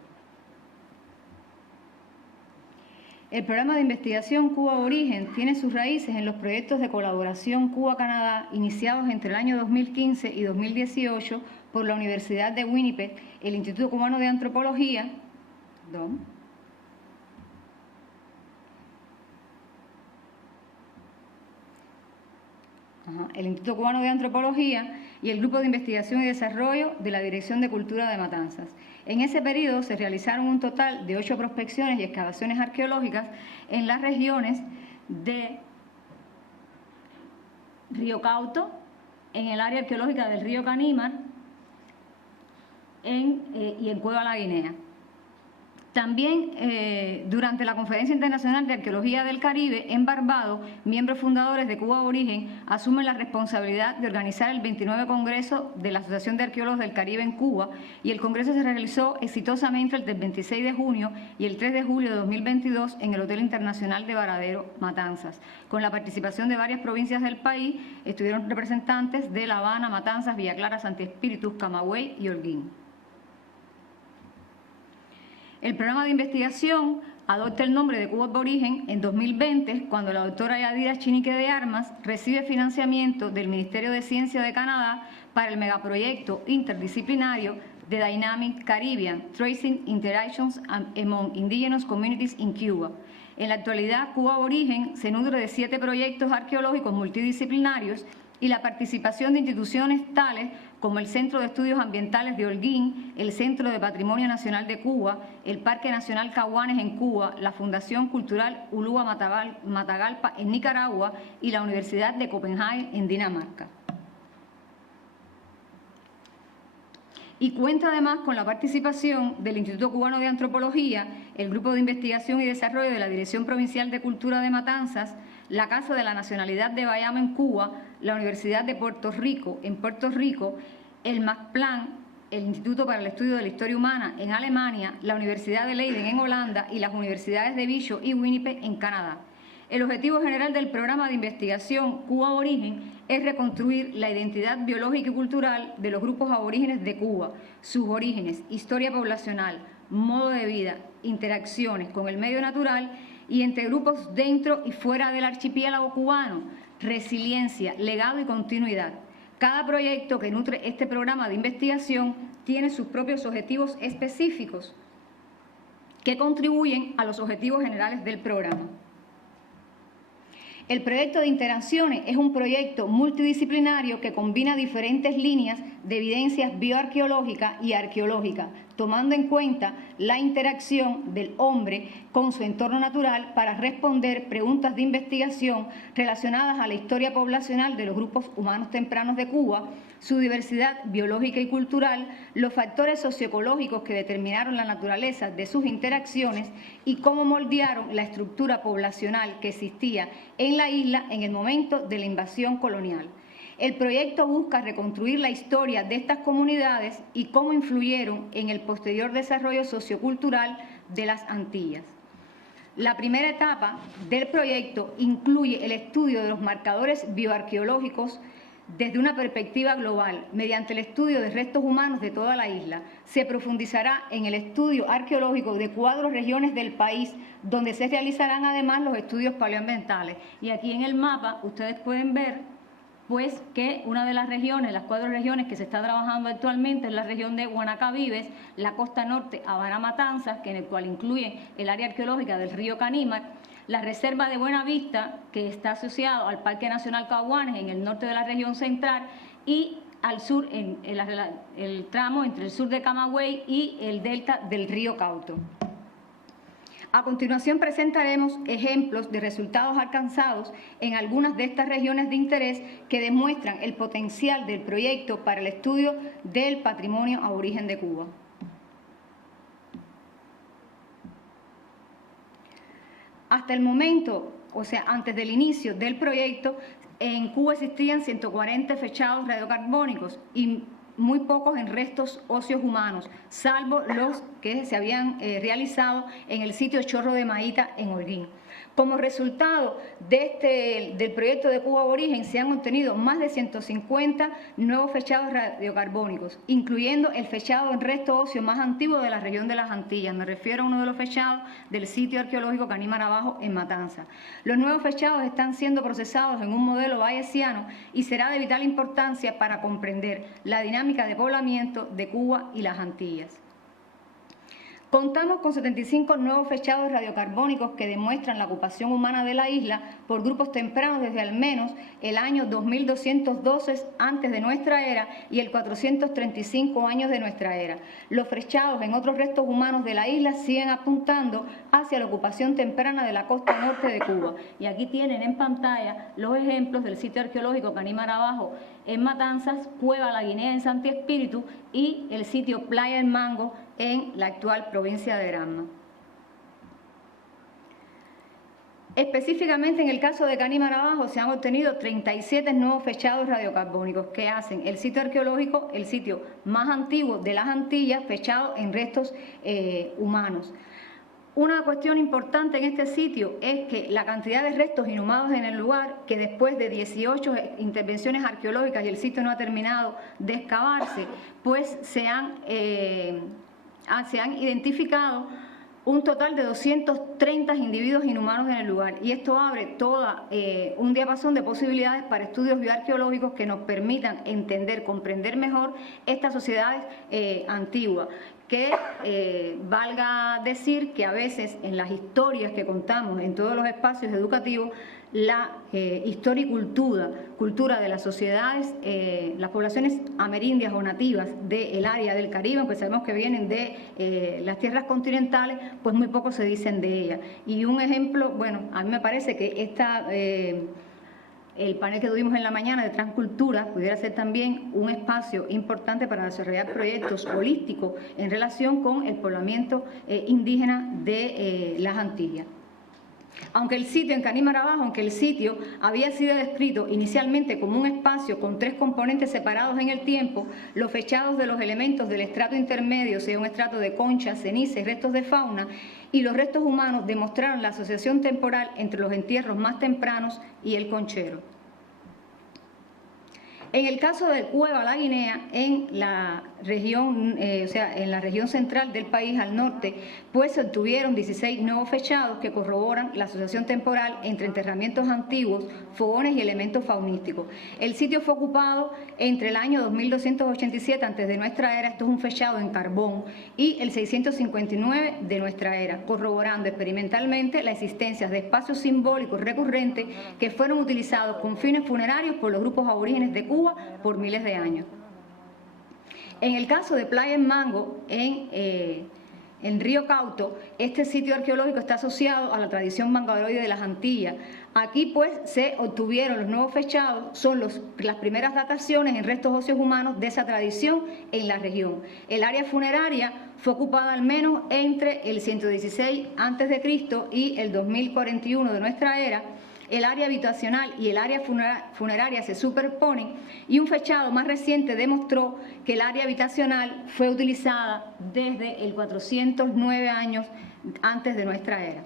El programa de investigación Cuba Aborigen tiene sus raíces en los proyectos de colaboración Cuba-Canadá iniciados entre el año 2015 y 2018 por la Universidad de Winnipeg, el Instituto Cubano de Antropología, el Instituto Cubano de Antropología y el Grupo de Investigación y Desarrollo de la Dirección de Cultura de Matanzas. En ese periodo se realizaron un total de 8 prospecciones y excavaciones arqueológicas en las regiones de Río Cauto, en el área arqueológica del río Canímar y en Cueva La Guinea. También durante la Conferencia Internacional de Arqueología del Caribe en Barbados, miembros fundadores de Cuba Aborigen asumen la responsabilidad de organizar el 29 Congreso de la Asociación de Arqueólogos del Caribe en Cuba, y el Congreso se realizó exitosamente el 26 de junio y el 3 de julio de 2022 en el Hotel Internacional de Varadero, Matanzas. Con la participación de varias provincias del país, estuvieron representantes de La Habana, Matanzas, Villa Clara, Santi Espíritus, Camagüey y Holguín. El programa de investigación adopta el nombre de Cuba Aborigen en 2020, cuando la doctora Yadira Chinique de Armas recibe financiamiento del Ministerio de Ciencia de Canadá para el megaproyecto interdisciplinario de Dynamic Caribbean, Tracing Interactions Among Indigenous Communities in Cuba. En la actualidad, Cuba Aborigen se nutre de 7 proyectos arqueológicos multidisciplinarios y la participación de instituciones tales como el Centro de Estudios Ambientales de Holguín, el Centro de Patrimonio Nacional de Cuba, el Parque Nacional Caguanes en Cuba, la Fundación Cultural Ulúa Matagalpa en Nicaragua y la Universidad de Copenhague en Dinamarca. Y cuenta además con la participación del Instituto Cubano de Antropología, el Grupo de Investigación y Desarrollo de la Dirección Provincial de Cultura de Matanzas, la Casa de la Nacionalidad de Bayamo en Cuba, la Universidad de Puerto Rico en Puerto Rico, el MACPLAN, el Instituto para el Estudio de la Historia Humana en Alemania, la Universidad de Leiden en Holanda y las universidades de Bicho y Winnipeg en Canadá. El objetivo general del programa de investigación Cuba Aborigen es reconstruir la identidad biológica y cultural de los grupos aborígenes de Cuba, sus orígenes, historia poblacional, modo de vida, interacciones con el medio natural y entre grupos dentro y fuera del archipiélago cubano, resiliencia, legado y continuidad. Cada proyecto que nutre este programa de investigación tiene sus propios objetivos específicos que contribuyen a los objetivos generales del programa. El proyecto de interacciones es un proyecto multidisciplinario que combina diferentes líneas de evidencias bioarqueológicas y arqueológicas, tomando en cuenta la interacción del hombre con su entorno natural para responder preguntas de investigación relacionadas a la historia poblacional de los grupos humanos tempranos de Cuba, su diversidad biológica y cultural, los factores socioecológicos que determinaron la naturaleza de sus interacciones y cómo moldearon la estructura poblacional que existía en la isla en el momento de la invasión colonial. El proyecto busca reconstruir la historia de estas comunidades y cómo influyeron en el posterior desarrollo sociocultural de las Antillas. La primera etapa del proyecto incluye el estudio de los marcadores bioarqueológicos desde una perspectiva global, mediante el estudio de restos humanos de toda la isla. Se profundizará en el estudio arqueológico de 4 regiones del país, donde se realizarán además los estudios paleoambientales. Y aquí en el mapa ustedes pueden ver pues que una de las regiones, las 4 regiones que se está trabajando actualmente es la región de Guanacavives, la costa norte Habana Matanzas, que en el cual incluye el área arqueológica del río Canímar, la reserva de Buenavista, que está asociado al Parque Nacional Caguanes en el norte de la región central, y al sur, en el tramo entre el sur de Camagüey y el delta del río Cauto. A continuación presentaremos ejemplos de resultados alcanzados en algunas de estas regiones de interés que demuestran el potencial del proyecto para el estudio del patrimonio aborigen de Cuba. Hasta el momento, o sea, antes del inicio del proyecto, en Cuba existían 140 fechados radiocarbónicos y muy pocos en restos óseos humanos, salvo los que se habían realizado en el sitio Chorro de Maíta en Holguín. Como resultado del proyecto de Cuba Aborigen se han obtenido más de 150 nuevos fechados radiocarbónicos, incluyendo el fechado en resto óseo más antiguo de la región de las Antillas. Me refiero a uno de los fechados del sitio arqueológico Caní Marabajo en Matanzas. Los nuevos fechados están siendo procesados en un modelo bayesiano y será de vital importancia para comprender la dinámica de poblamiento de Cuba y las Antillas. Contamos con 75 nuevos fechados radiocarbónicos que demuestran la ocupación humana de la isla por grupos tempranos desde al menos el año 2212 antes de nuestra era y el 435 años de nuestra era. Los fechados en otros restos humanos de la isla siguen apuntando hacia la ocupación temprana de la costa norte de Cuba. Y aquí tienen en pantalla los ejemplos del sitio arqueológico Caní Marabajo en Matanzas, Cueva La Guinea en Santi Espíritu y el sitio Playa del Mango en la actual provincia de Granma. Específicamente en el caso de Caní Marabajo se han obtenido 37 nuevos fechados radiocarbónicos que hacen el sitio arqueológico el sitio más antiguo de las Antillas fechado en restos humanos. Una cuestión importante en este sitio es que la cantidad de restos inhumados en el lugar, que después de 18 intervenciones arqueológicas y el sitio no ha terminado de excavarse, pues se han identificado un total de 230 individuos inhumanos en el lugar, y esto abre toda un diapasón de posibilidades para estudios bioarqueológicos que nos permitan entender, comprender mejor estas sociedades antiguas, que valga decir que a veces en las historias que contamos en todos los espacios educativos, la historia y cultura de las sociedades, las poblaciones amerindias o nativas del área del Caribe, aunque sabemos que vienen de las tierras continentales, pues muy poco se dicen de ellas. Y un ejemplo, bueno, a mí me parece que el panel que tuvimos en la mañana de transcultura pudiera ser también un espacio importante para desarrollar proyectos holísticos en relación con el poblamiento indígena de las Antillas. Aunque el sitio en Caní Marabajo, había sido descrito inicialmente como un espacio con 3 componentes separados en el tiempo, los fechados de los elementos del estrato intermedio, sea un estrato de conchas, cenizas y restos de fauna, y los restos humanos demostraron la asociación temporal entre los entierros más tempranos y el conchero. En el caso de Cueva La Guinea, en la región, en la región central del país al norte, pues se obtuvieron 16 nuevos fechados que corroboran la asociación temporal entre enterramientos antiguos, fogones y elementos faunísticos. El sitio fue ocupado entre el año 2287 antes de nuestra era, esto es un fechado en carbón, y el 659 de nuestra era, corroborando experimentalmente la existencia de espacios simbólicos recurrentes que fueron utilizados con fines funerarios por los grupos aborígenes de Cuba por miles de años. En el caso de Playa del Mango, en Río Cauto, este sitio arqueológico está asociado a la tradición mangaroide de las Antillas. Aquí pues se obtuvieron los nuevos fechados, son las primeras dataciones en restos óseos humanos de esa tradición en la región. El área funeraria fue ocupada al menos entre el 116 a.C. y el 2041 de nuestra era. El área habitacional y el área funeraria se superponen, y un fechado más reciente demostró que el área habitacional fue utilizada desde el 409 años antes de nuestra era.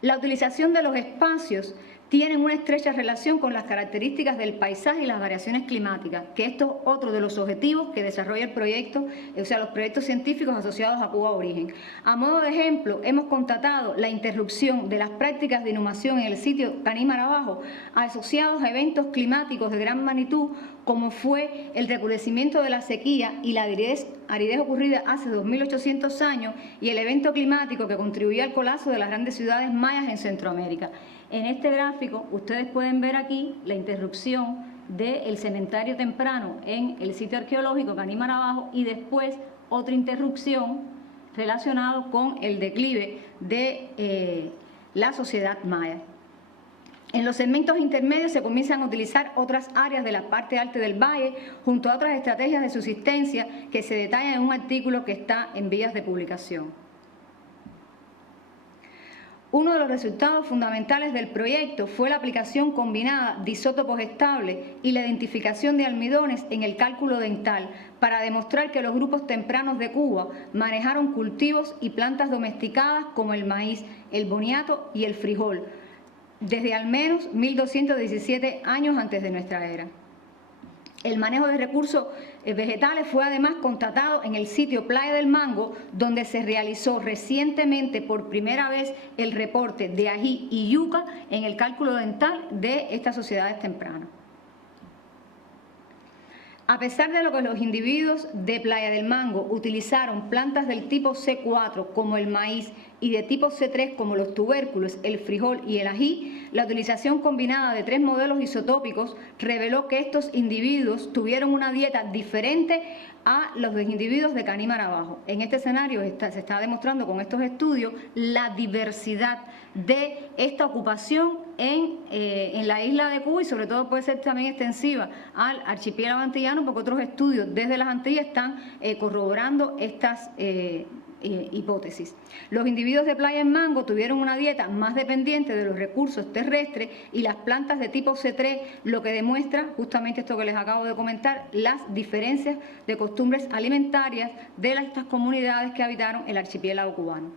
La utilización de los espacios tienen una estrecha relación con las características del paisaje y las variaciones climáticas, que esto es otro de los objetivos que desarrolla el proyecto, los proyectos científicos asociados a Cuba Aborigen. A modo de ejemplo, hemos constatado la interrupción de las prácticas de inhumación en el sitio Caní Marabajo asociados a eventos climáticos de gran magnitud, como fue el recrudecimiento de la sequía y la aridez ocurrida hace 2800 años, y el evento climático que contribuyó al colapso de las grandes ciudades mayas en Centroamérica. En este gráfico ustedes pueden ver aquí la interrupción del cementerio temprano en el sitio arqueológico Caní Marabajo, y después otra interrupción relacionada con el declive de la sociedad maya. En los segmentos intermedios se comienzan a utilizar otras áreas de la parte alta del valle, junto a otras estrategias de subsistencia que se detallan en un artículo que está en vías de publicación. Uno de los resultados fundamentales del proyecto fue la aplicación combinada de isótopos estables y la identificación de almidones en el cálculo dental para demostrar que los grupos tempranos de Cuba manejaron cultivos y plantas domesticadas como el maíz, el boniato y el frijol, desde al menos 1217 años antes de nuestra era. El manejo de recursos vegetales fue además constatado en el sitio Playa del Mango, donde se realizó recientemente por primera vez el reporte de ají y yuca en el cálculo dental de estas sociedades tempranas. A pesar de lo que los individuos de Playa del Mango utilizaron plantas del tipo C4 como el maíz y de tipo C3 como los tubérculos, el frijol y el ají, la utilización combinada de 3 modelos isotópicos reveló que estos individuos tuvieron una dieta diferente a los individuos de Canímara Bajo. En este escenario se está demostrando con estos estudios la diversidad de esta ocupación en la isla de Cuba y sobre todo puede ser también extensiva al archipiélago antillano, porque otros estudios desde las Antillas están corroborando estas hipótesis. Los individuos de Playa del Mango tuvieron una dieta más dependiente de los recursos terrestres y las plantas de tipo C3, lo que demuestra justamente esto que les acabo de comentar, las diferencias de costumbres alimentarias de estas comunidades que habitaron el archipiélago cubano.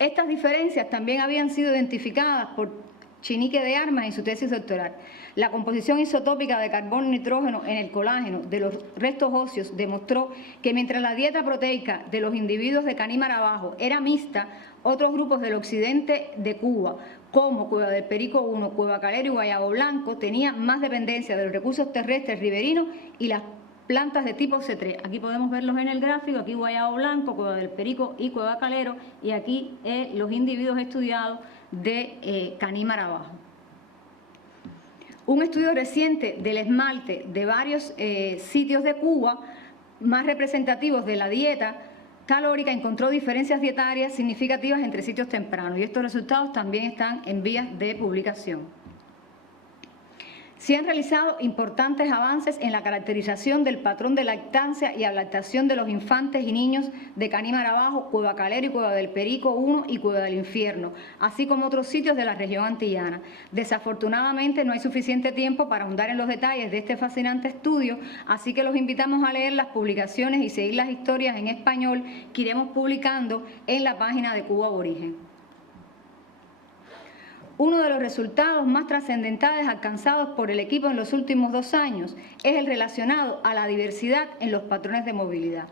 Estas diferencias también habían sido identificadas por Chinique de Armas en su tesis doctoral. La composición isotópica de carbono y nitrógeno en el colágeno de los restos óseos demostró que mientras la dieta proteica de los individuos de Canímara Bajo era mixta, otros grupos del occidente de Cuba, como Cueva del Perico 1, Cueva Calero y Guayabo Blanco, tenían más dependencia de los recursos terrestres riberinos y las plantas de tipo C3. Aquí podemos verlos en el gráfico, aquí Guayabo Blanco, Cueva del Perico y Cueva Calero, y aquí los individuos estudiados de Canímara Bajo. Un estudio reciente del esmalte de varios sitios de Cuba, más representativos de la dieta calórica, encontró diferencias dietarias significativas entre sitios tempranos y estos resultados también están en vías de publicación. Se han realizado importantes avances en la caracterización del patrón de lactancia y lactación de los infantes y niños de Canímara Bajo, Cueva Calero y Cueva del Perico 1 y Cueva del Infierno, así como otros sitios de la región antillana. Desafortunadamente no hay suficiente tiempo para ahondar en los detalles de este fascinante estudio, así que los invitamos a leer las publicaciones y seguir las historias en español que iremos publicando en la página de Cuba Aborigen. Uno de los resultados más trascendentales alcanzados por el equipo en los últimos 2 años es el relacionado a la diversidad en los patrones de movilidad.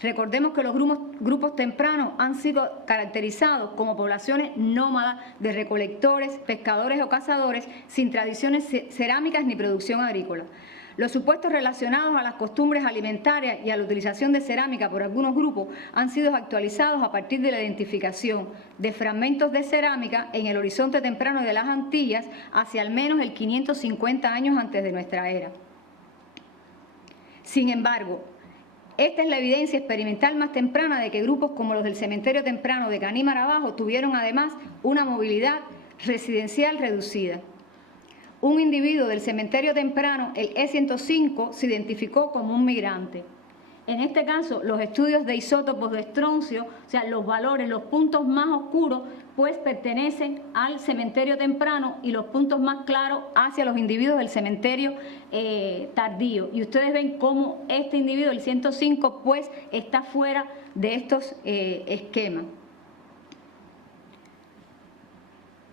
Recordemos que los grupos tempranos han sido caracterizados como poblaciones nómadas de recolectores, pescadores o cazadores sin tradiciones cerámicas ni producción agrícola. Los supuestos relacionados a las costumbres alimentarias y a la utilización de cerámica por algunos grupos han sido actualizados a partir de la identificación de fragmentos de cerámica en el horizonte temprano de las Antillas hacia al menos el 550 años antes de nuestra era. Sin embargo, esta es la evidencia experimental más temprana de que grupos como los del cementerio temprano de Canímara Bajo tuvieron además una movilidad residencial reducida. Un individuo del cementerio temprano, el E105, se identificó como un migrante. En este caso, los estudios de isótopos de estroncio, o sea, los valores, los puntos más oscuros, pues pertenecen al cementerio temprano y los puntos más claros hacia los individuos del cementerio tardío. Y ustedes ven cómo este individuo, el 105, pues está fuera de estos esquemas.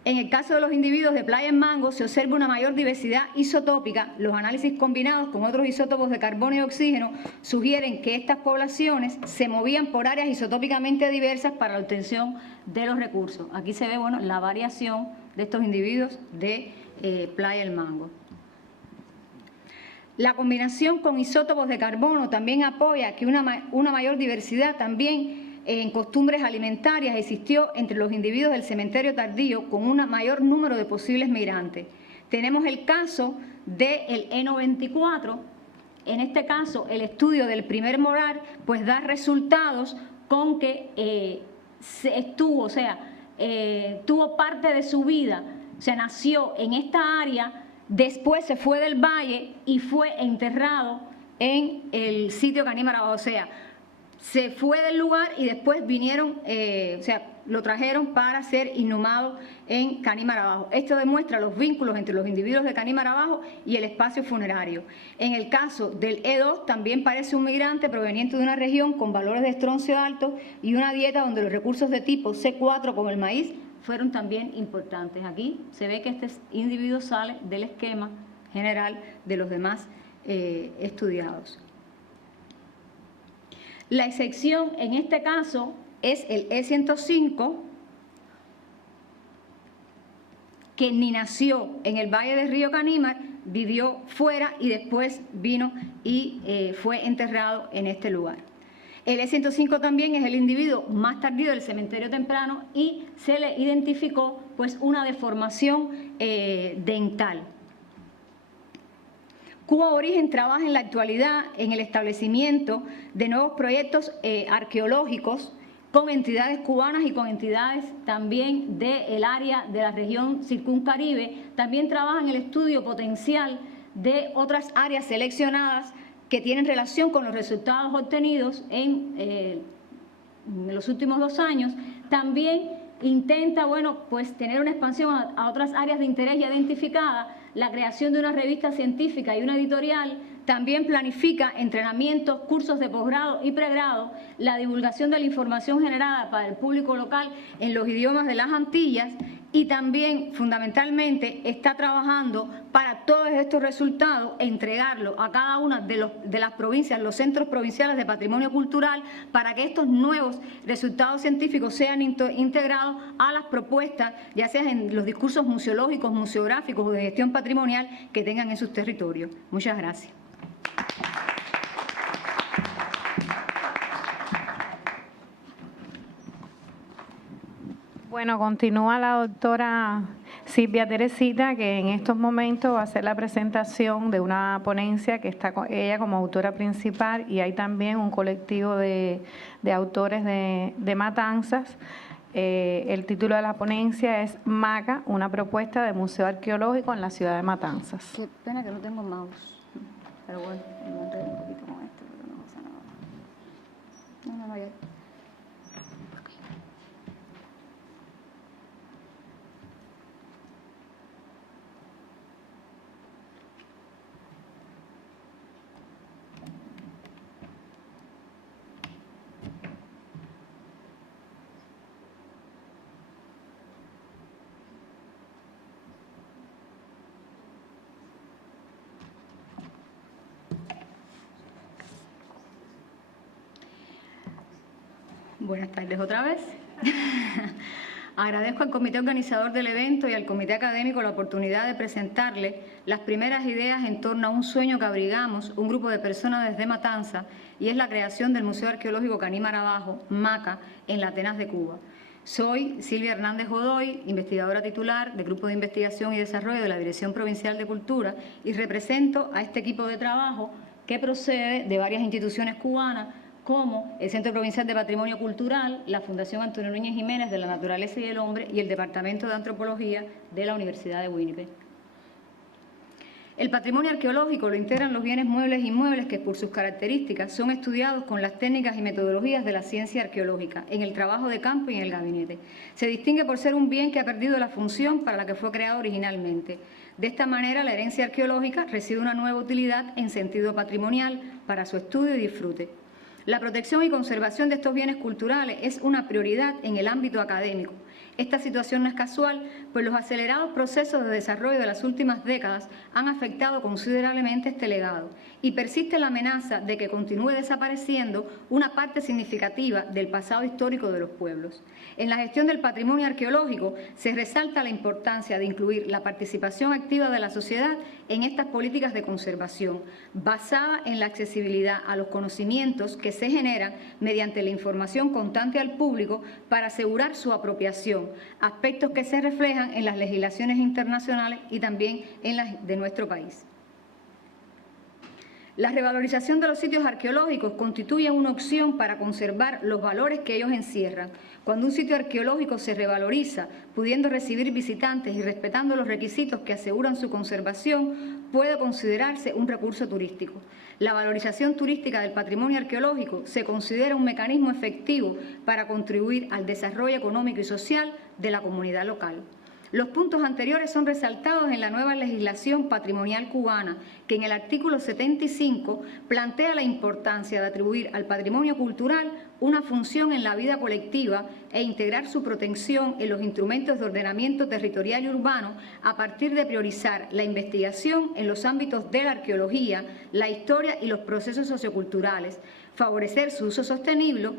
En el caso de los individuos de Playa del Mango se observa una mayor diversidad isotópica. Los análisis combinados con otros isótopos de carbono y oxígeno sugieren que estas poblaciones se movían por áreas isotópicamente diversas para la obtención de los recursos. Aquí se ve la variación de estos individuos de Playa del Mango. La combinación con isótopos de carbono también apoya que una mayor diversidad también en costumbres alimentarias existió entre los individuos del cementerio tardío con un mayor número de posibles migrantes. Tenemos el caso del E94, en este caso el estudio del primer morar pues da resultados con que tuvo parte de su vida, o sea, nació en esta área, después se fue del valle y fue enterrado en el sitio Canímara Bajo, o sea, se fue del lugar y después vinieron, lo trajeron para ser inhumado en Caní-Marabajo. Esto demuestra los vínculos entre los individuos de Caní-Marabajo y el espacio funerario. En el caso del E2 también parece un migrante proveniente de una región con valores de estroncio altos y una dieta donde los recursos de tipo C4 como el maíz fueron también importantes. Aquí se ve que este individuo sale del esquema general de los demás estudiados. La excepción en este caso es el E105, que ni nació en el Valle del Río Canímar, vivió fuera y después vino y fue enterrado en este lugar. El E105 también es el individuo más tardío del cementerio temprano y se le identificó pues una deformación dental. Cuba Origen trabaja en la actualidad en el establecimiento de nuevos proyectos arqueológicos con entidades cubanas y con entidades también del área de la región circuncaribe. También trabaja en el estudio potencial de otras áreas seleccionadas que tienen relación con los resultados obtenidos en los últimos 2 años. También intenta, pues tener una expansión a otras áreas de interés ya identificadas, la creación de una revista científica y una editorial. También planifica entrenamientos, cursos de posgrado y pregrado, la divulgación de la información generada para el público local en los idiomas de las Antillas y también, fundamentalmente, está trabajando para todos estos resultados, entregarlos a cada una de las provincias, los centros provinciales de patrimonio cultural, para que estos nuevos resultados científicos sean integrados a las propuestas, ya sea en los discursos museológicos, museográficos o de gestión patrimonial que tengan en sus territorios. Muchas gracias. Bueno, continúa la doctora Silvia Teresita, que en estos momentos va a hacer la presentación de una ponencia que está ella como autora principal, y hay también un colectivo de autores de Matanzas. El título de la ponencia es MACA, una propuesta de museo arqueológico en la ciudad de Matanzas. Qué pena que no tengo mouse, pero bueno, me enredé un poquito con esto, pero no pasa nada. No, ya. Buenas tardes otra vez. Agradezco al comité organizador del evento y al comité académico la oportunidad de presentarles las primeras ideas en torno a un sueño que abrigamos un grupo de personas desde Matanzas, y es la creación del Museo Arqueológico Caní-Marabajo, MACA, en la Atenas de Cuba. Soy Silvia Hernández Godoy, investigadora titular del Grupo de Investigación y Desarrollo de la Dirección Provincial de Cultura, y represento a este equipo de trabajo que procede de varias instituciones cubanas, como el Centro Provincial de Patrimonio Cultural, la Fundación Antonio Núñez Jiménez de la Naturaleza y el Hombre y el Departamento de Antropología de la Universidad de Winnipeg. El patrimonio arqueológico lo integran los bienes muebles e inmuebles que, por sus características, son estudiados con las técnicas y metodologías de la ciencia arqueológica, en el trabajo de campo y en el gabinete. Se distingue por ser un bien que ha perdido la función para la que fue creado originalmente. De esta manera, la herencia arqueológica recibe una nueva utilidad en sentido patrimonial para su estudio y disfrute. La protección y conservación de estos bienes culturales es una prioridad en el ámbito académico. Esta situación no es casual, pues los acelerados procesos de desarrollo de las últimas décadas han afectado considerablemente este legado, y persiste la amenaza de que continúe desapareciendo una parte significativa del pasado histórico de los pueblos. En la gestión del patrimonio arqueológico se resalta la importancia de incluir la participación activa de la sociedad en estas políticas de conservación, basada en la accesibilidad a los conocimientos que se generan mediante la información constante al público para asegurar su apropiación, aspectos que se reflejan en las legislaciones internacionales y también en las de nuestro país. La revalorización de los sitios arqueológicos constituye una opción para conservar los valores que ellos encierran. Cuando un sitio arqueológico se revaloriza, pudiendo recibir visitantes y respetando los requisitos que aseguran su conservación, puede considerarse un recurso turístico. La valorización turística del patrimonio arqueológico se considera un mecanismo efectivo para contribuir al desarrollo económico y social de la comunidad local. Los puntos anteriores son resaltados en la nueva legislación patrimonial cubana, que en el artículo 75 plantea la importancia de atribuir al patrimonio cultural una función en la vida colectiva e integrar su protección en los instrumentos de ordenamiento territorial y urbano a partir de priorizar la investigación en los ámbitos de la arqueología, la historia y los procesos socioculturales, favorecer su uso sostenible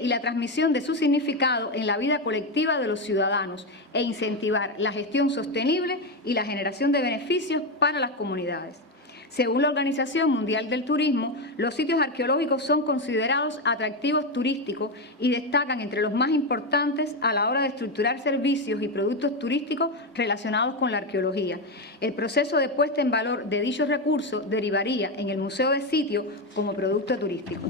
y la transmisión de su significado en la vida colectiva de los ciudadanos e incentivar la gestión sostenible y la generación de beneficios para las comunidades. Según la Organización Mundial del Turismo, los sitios arqueológicos son considerados atractivos turísticos y destacan entre los más importantes a la hora de estructurar servicios y productos turísticos relacionados con la arqueología. El proceso de puesta en valor de dichos recursos derivaría en el Museo de Sitio como producto turístico.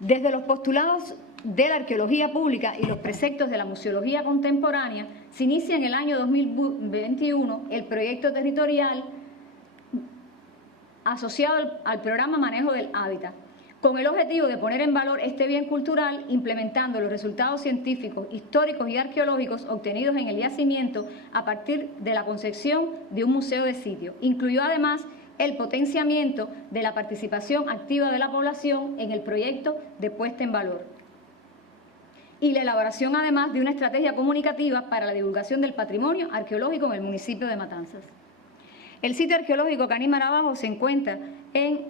Desde los postulados de la arqueología pública y los preceptos de la museología contemporánea, se inicia en el año 2021 el proyecto territorial asociado al programa Manejo del Hábitat, con el objetivo de poner en valor este bien cultural, implementando los resultados científicos, históricos y arqueológicos obtenidos en el yacimiento a partir de la concepción de un museo de sitio. Incluyó además el potenciamiento de la participación activa de la población en el proyecto de puesta en valor y la elaboración además de una estrategia comunicativa para la divulgación del patrimonio arqueológico en el municipio de Matanzas. El sitio arqueológico Caní Marabajo se encuentra en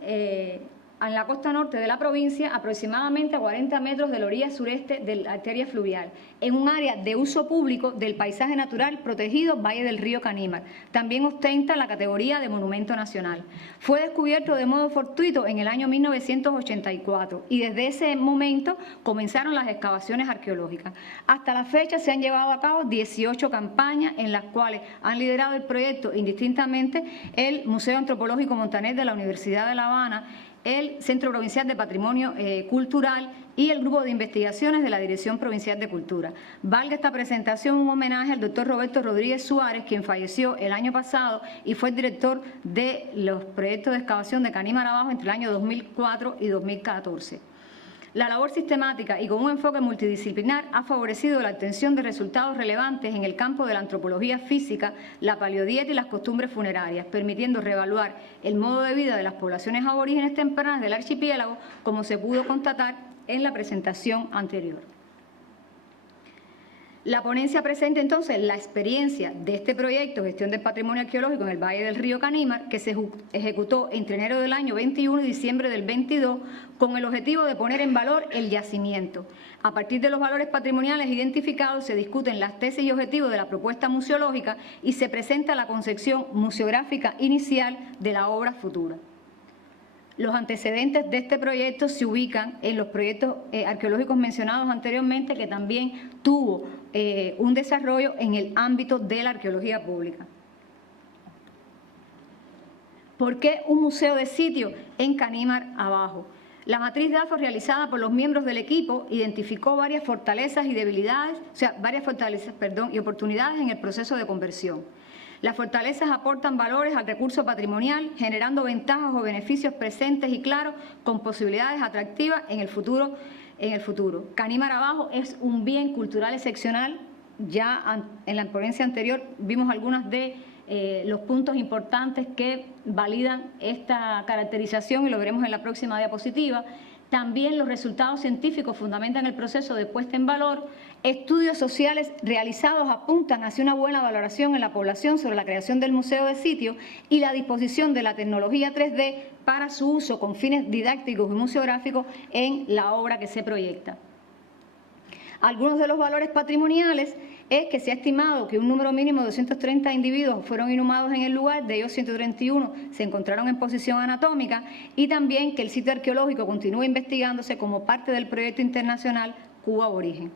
la costa norte de la provincia, aproximadamente a 40 metros de la orilla sureste de la arteria fluvial, en un área de uso público del paisaje natural protegido Valle del Río Canímar. También ostenta la categoría de Monumento Nacional. Fue descubierto de modo fortuito en el año 1984 y desde ese momento comenzaron las excavaciones arqueológicas. Hasta la fecha se han llevado a cabo 18 campañas en las cuales han liderado el proyecto indistintamente el Museo Antropológico Montaner de la Universidad de La Habana, el Centro Provincial de Patrimonio Cultural y el Grupo de Investigaciones de la Dirección Provincial de Cultura. Valga esta presentación un homenaje al doctor Roberto Rodríguez Suárez, quien falleció el año pasado y fue el director de los proyectos de excavación de Caní Marabajo entre el año 2004 y 2014. La labor sistemática y con un enfoque multidisciplinar ha favorecido la obtención de resultados relevantes en el campo de la antropología física, la paleodieta y las costumbres funerarias, permitiendo reevaluar el modo de vida de las poblaciones aborígenes tempranas del archipiélago, como se pudo constatar en la presentación anterior. La ponencia presenta entonces la experiencia de este proyecto Gestión del Patrimonio Arqueológico en el Valle del Río Canímar, que se ejecutó entre enero del año 21 y diciembre del 22, con el objetivo de poner en valor el yacimiento. A partir de los valores patrimoniales identificados se discuten las tesis y objetivos de la propuesta museológica y se presenta la concepción museográfica inicial de la obra futura. Los antecedentes de este proyecto se ubican en los proyectos arqueológicos mencionados anteriormente, que también tuvo un desarrollo en el ámbito de la arqueología pública. ¿Por qué un museo de sitio en Canímar Abajo? La matriz de datos realizada por los miembros del equipo identificó varias fortalezas y debilidades, y oportunidades en el proceso de conversión. Las fortalezas aportan valores al recurso patrimonial, generando ventajas o beneficios presentes y claros con posibilidades atractivas en el futuro. Canímar Abajo es un bien cultural excepcional. Ya en la ponencia anterior vimos algunos de los puntos importantes que validan esta caracterización y lo veremos en la próxima diapositiva. También los resultados científicos fundamentan el proceso de puesta en valor. Estudios sociales realizados apuntan hacia una buena valoración en la población sobre la creación del museo de sitio y la disposición de la tecnología 3D para su uso con fines didácticos y museográficos en la obra que se proyecta. Algunos de los valores patrimoniales es que se ha estimado que un número mínimo de 230 individuos fueron inhumados en el lugar, de ellos 131 se encontraron en posición anatómica, y también que el sitio arqueológico continúa investigándose como parte del proyecto internacional Cuba Aborigen.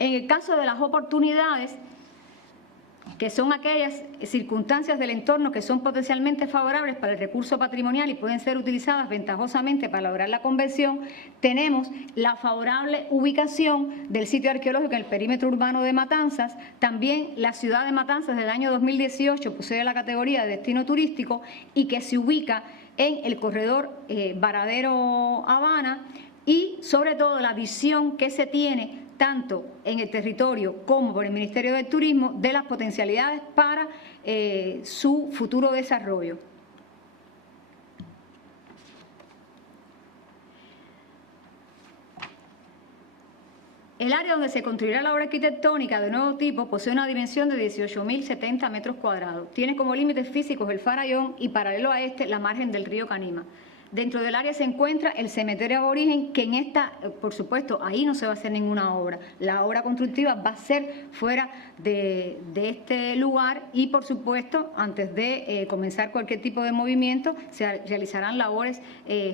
En el caso de las oportunidades, que son aquellas circunstancias del entorno que son potencialmente favorables para el recurso patrimonial y pueden ser utilizadas ventajosamente para lograr la conversión. Tenemos la favorable ubicación del sitio arqueológico en el perímetro urbano de Matanzas. También la ciudad de Matanzas del año 2018 posee la categoría de destino turístico y que se ubica en el corredor Varadero-Habana, y sobre todo la visión que se tiene tanto en el territorio como por el Ministerio del Turismo de las potencialidades para su futuro desarrollo. El área donde se construirá la obra arquitectónica de nuevo tipo posee una dimensión de 18.070 metros cuadrados. Tiene como límites físicos el Farallón y paralelo a este la margen del río Canima. Dentro del área se encuentra el cementerio aborigen, que en esta, por supuesto, ahí no se va a hacer ninguna obra. La obra constructiva va a ser fuera de este lugar y, por supuesto, antes de comenzar cualquier tipo de movimiento, se realizarán labores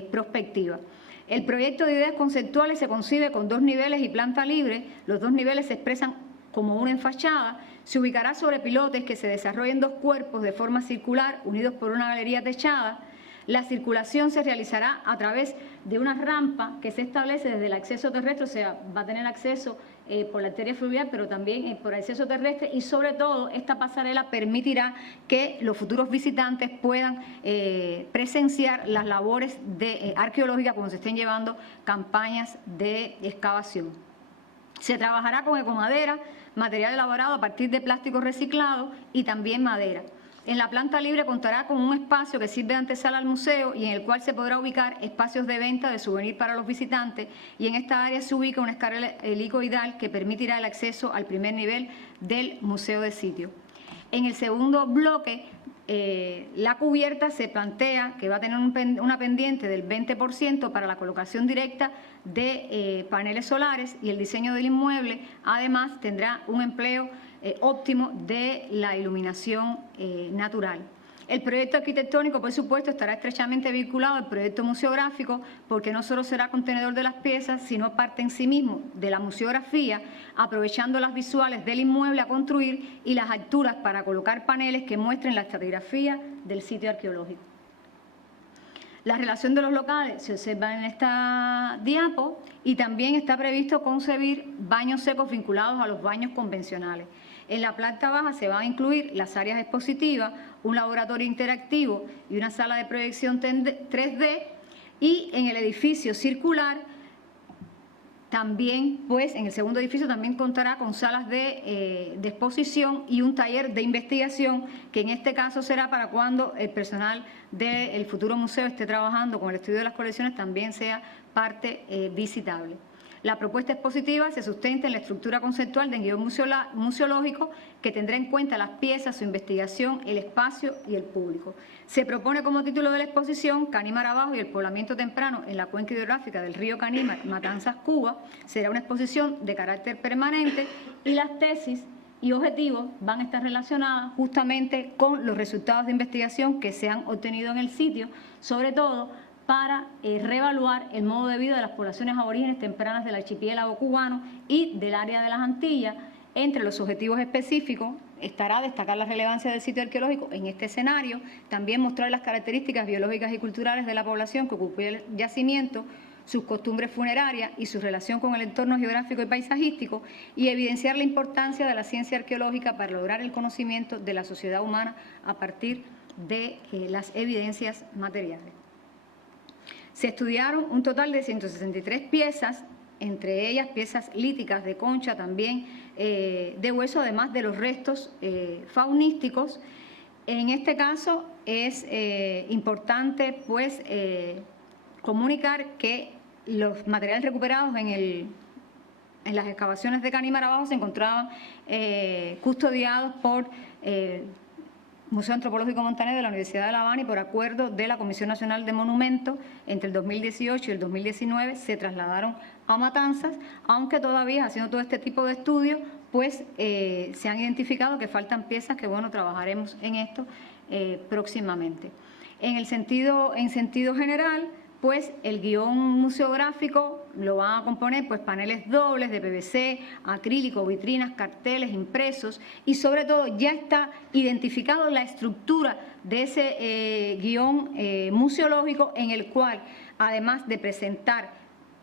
prospectivas. El proyecto de ideas conceptuales se concibe con 2 niveles y planta libre. Los 2 niveles se expresan como uno en fachada. Se ubicará sobre pilotes que se desarrollen 2 cuerpos de forma circular unidos por una galería techada. La circulación se realizará a través de una rampa que se establece desde el acceso terrestre, o sea, va a tener acceso por la arteria fluvial, pero también por el acceso terrestre, y sobre todo esta pasarela permitirá que los futuros visitantes puedan presenciar las labores arqueológicas cuando se estén llevando campañas de excavación. Se trabajará con ecomadera, material elaborado a partir de plástico reciclado y también madera. En la planta libre contará con un espacio que sirve de antesala al museo y en el cual se podrá ubicar espacios de venta de souvenir para los visitantes, y en esta área se ubica una escalera helicoidal que permitirá el acceso al primer nivel del museo de sitio. En el segundo bloque, la cubierta se plantea que va a tener una pendiente del 20% para la colocación directa de paneles solares, y el diseño del inmueble además tendrá un empleo óptimo de la iluminación natural. El proyecto arquitectónico, por supuesto, estará estrechamente vinculado al proyecto museográfico, porque no solo será contenedor de las piezas, sino parte en sí mismo de la museografía, aprovechando las visuales del inmueble a construir y las alturas para colocar paneles que muestren la estratigrafía del sitio arqueológico. La relación de los locales se observa en esta diapo, y también está previsto concebir baños secos vinculados a los baños convencionales. En la planta baja se van a incluir las áreas expositivas, un laboratorio interactivo y una sala de proyección 3D, y en el edificio circular también, pues en el segundo edificio también contará con salas de exposición y un taller de investigación, que en este caso será para cuando el personal del futuro museo esté trabajando con el estudio de las colecciones, también sea parte visitable. La propuesta expositiva se sustenta en la estructura conceptual del guión museológico, que tendrá en cuenta las piezas, su investigación, el espacio y el público. Se propone como título de la exposición Canímar abajo y el poblamiento temprano en la cuenca hidrográfica del río Canímar, Matanzas, Cuba. Será una exposición de carácter permanente, y las tesis y objetivos van a estar relacionadas justamente con los resultados de investigación que se han obtenido en el sitio, sobre todo para reevaluar el modo de vida de las poblaciones aborígenes tempranas del archipiélago cubano y del área de las Antillas. Entre los objetivos específicos estará destacar la relevancia del sitio arqueológico en este escenario, también mostrar las características biológicas y culturales de la población que ocupó el yacimiento, sus costumbres funerarias y su relación con el entorno geográfico y paisajístico, y evidenciar la importancia de la ciencia arqueológica para lograr el conocimiento de la sociedad humana a partir de las evidencias materiales. Se estudiaron un total de 163 piezas, entre ellas piezas líticas de concha, también de hueso, además de los restos faunísticos. En este caso es importante, pues, comunicar que los materiales recuperados en las excavaciones de Canímar abajo se encontraban custodiados por Museo Antropológico Montaner de la Universidad de La Habana, y por acuerdo de la Comisión Nacional de Monumentos entre el 2018 y el 2019 se trasladaron a Matanzas, aunque todavía haciendo todo este tipo de estudios, pues se han identificado que faltan piezas que, bueno, trabajaremos en esto próximamente. En sentido general, pues el guión museográfico lo van a componer pues paneles dobles de PVC, acrílico, vitrinas, carteles, impresos, y sobre todo ya está identificado la estructura de ese guión museológico, en el cual, además de presentar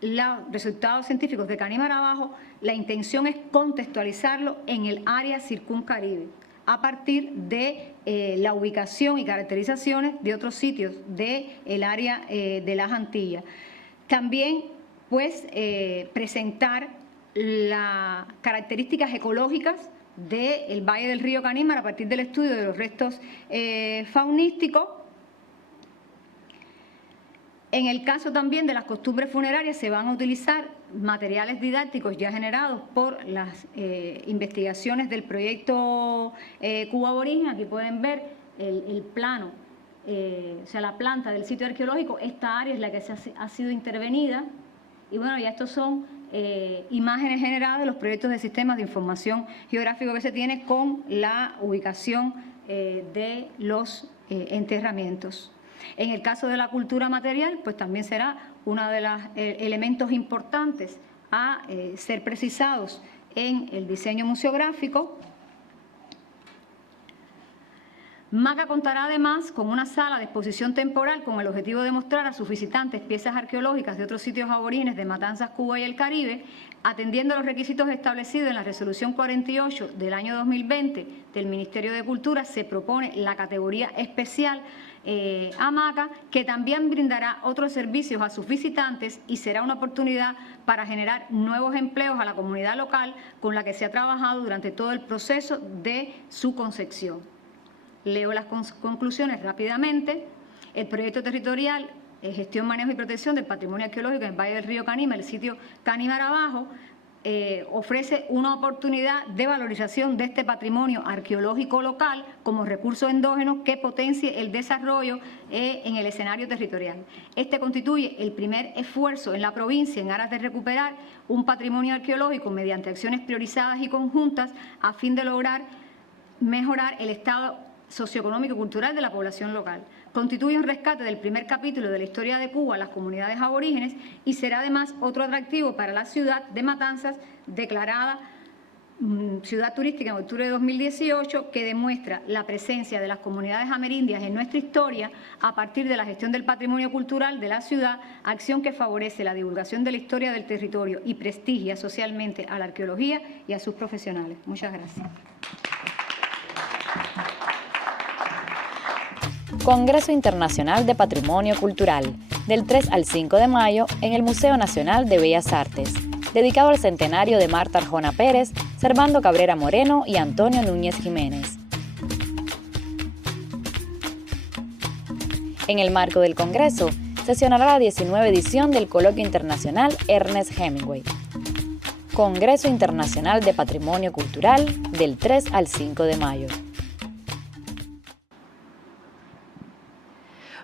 los resultados científicos de Caní Mar Abajo, la intención es contextualizarlo en el área circuncaribe, a partir de la ubicación y caracterizaciones de otros sitios del área de las Antillas. También, pues, presentar las características ecológicas del Valle del Río Canímar a partir del estudio de los restos faunísticos. En el caso también de las costumbres funerarias, se van a utilizar materiales didácticos ya generados por las investigaciones del proyecto Cuba Aborigen. Aquí pueden ver el plano, o sea, la planta del sitio arqueológico. Esta área es la que ha sido intervenida. Y bueno, ya estos son imágenes generadas de los proyectos de sistemas de información geográfico que se tiene con la ubicación de los enterramientos. En el caso de la cultura material, pues también será uno de los elementos importantes a ser precisados en el diseño museográfico. MACA contará además con una sala de exposición temporal con el objetivo de mostrar a sus visitantes piezas arqueológicas de otros sitios aborígenes de Matanzas, Cuba y el Caribe, atendiendo los requisitos establecidos en la Resolución 48 del año 2020 del Ministerio de Cultura. Se propone la categoría especial a MACA, que también brindará otros servicios a sus visitantes y será una oportunidad para generar nuevos empleos a la comunidad local con la que se ha trabajado durante todo el proceso de su concepción. Leo las conclusiones rápidamente. El proyecto territorial, gestión, manejo y protección del patrimonio arqueológico en el Valle del Río Canímar, el sitio Caní Mar Abajo, ofrece una oportunidad de valorización de este patrimonio arqueológico local como recurso endógeno que potencie el desarrollo en el escenario territorial. Este constituye el primer esfuerzo en la provincia en aras de recuperar un patrimonio arqueológico mediante acciones priorizadas y conjuntas a fin de lograr mejorar el estado socioeconómico y cultural de la población local. Constituye un rescate del primer capítulo de la historia de Cuba a las comunidades aborígenes y será además otro atractivo para la ciudad de Matanzas, declarada ciudad turística en octubre de 2018, que demuestra la presencia de las comunidades amerindias en nuestra historia a partir de la gestión del patrimonio cultural de la ciudad, acción que favorece la divulgación de la historia del territorio y prestigia socialmente a la arqueología y a sus profesionales. Muchas gracias. Congreso Internacional de Patrimonio Cultural, del 3 al 5 de mayo en el Museo Nacional de Bellas Artes, dedicado al centenario de Marta Arjona Pérez, Servando Cabrera Moreno y Antonio Núñez Jiménez. En el marco del Congreso, sesionará la 19ª edición del Coloquio Internacional Ernest Hemingway. Congreso Internacional de Patrimonio Cultural, del 3 al 5 de mayo.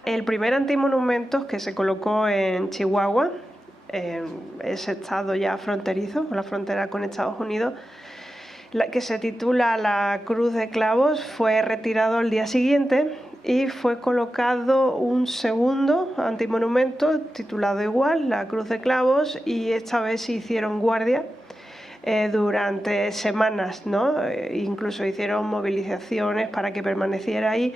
El primer antimonumentos que se colocó en Chihuahua, ese estado ya fronterizo, con la frontera con Estados Unidos, que se titula La Cruz de Clavos, fue retirado al día siguiente y fue colocado un segundo antimonumento titulado igual, La Cruz de Clavos, y esta vez se hicieron guardia durante semanas, ¿no? Incluso hicieron movilizaciones para que permaneciera ahí.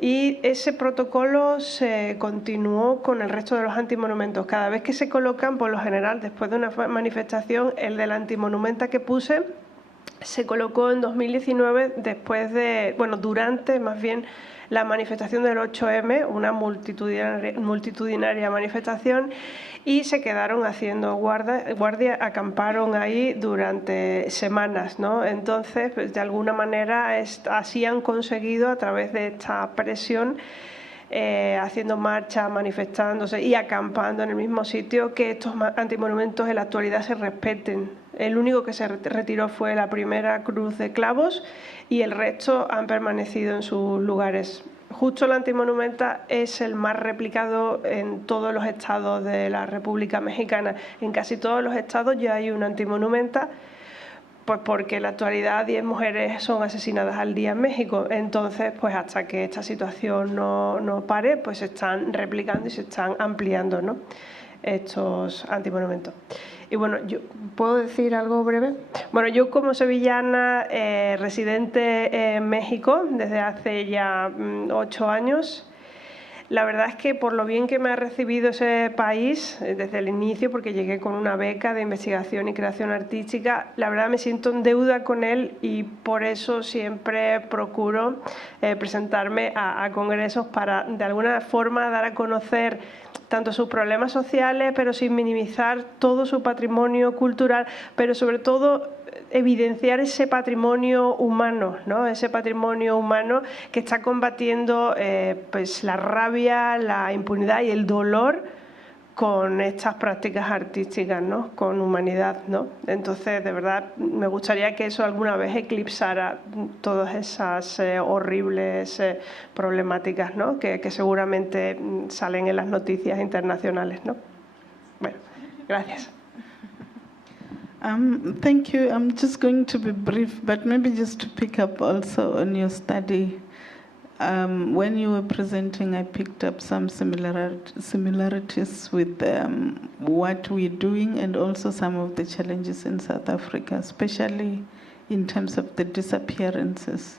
Y ese protocolo se continuó con el resto de los antimonumentos. Cada vez que se colocan, por lo general, después de una manifestación, el del antimonumenta que puse se colocó en 2019, después de, bueno, durante más bien la manifestación del 8M, una multitudinaria manifestación, y se quedaron haciendo guardia, acamparon ahí durante semanas, ¿no? Entonces, pues, de alguna manera así han conseguido, a través de esta presión, haciendo marchas, manifestándose y acampando en el mismo sitio, que estos antimonumentos en la actualidad se respeten. El único que se retiró fue la primera cruz de clavos y el resto han permanecido en sus lugares. Justo el antimonumenta es el más replicado en todos los estados de la República Mexicana. En casi todos los estados ya hay un antimonumenta, pues porque en la actualidad 10 mujeres son asesinadas al día en México. Entonces, pues hasta que esta situación no pare, pues se están replicando y se están ampliando, ¿no? estos antimonumentos. Y bueno, yo ¿puedo decir algo breve? Bueno, yo como sevillana, residente en México desde hace ya 8 años, la verdad es que por lo bien que me ha recibido ese país desde el inicio, porque llegué con una beca de investigación y creación artística, la verdad me siento en deuda con él y por eso siempre procuro presentarme a congresos para de alguna forma dar a conocer tanto sus problemas sociales, pero sin minimizar todo su patrimonio cultural, pero sobre todo evidenciar ese patrimonio humano, ¿no? Ese patrimonio humano que está combatiendo pues la rabia, la impunidad y el dolor con estas prácticas artísticas, ¿no? Con humanidad, ¿no? Entonces, de verdad, me gustaría que eso alguna vez eclipsara todas esas horribles problemáticas, ¿no? Que seguramente salen en las noticias internacionales, ¿no? Bueno, gracias. Thank you. I'm just going to be brief, but maybe just to pick up also on your study. When you were presenting, I picked up some similarities with what we're doing and also some of the challenges in South Africa, especially in terms of the disappearances.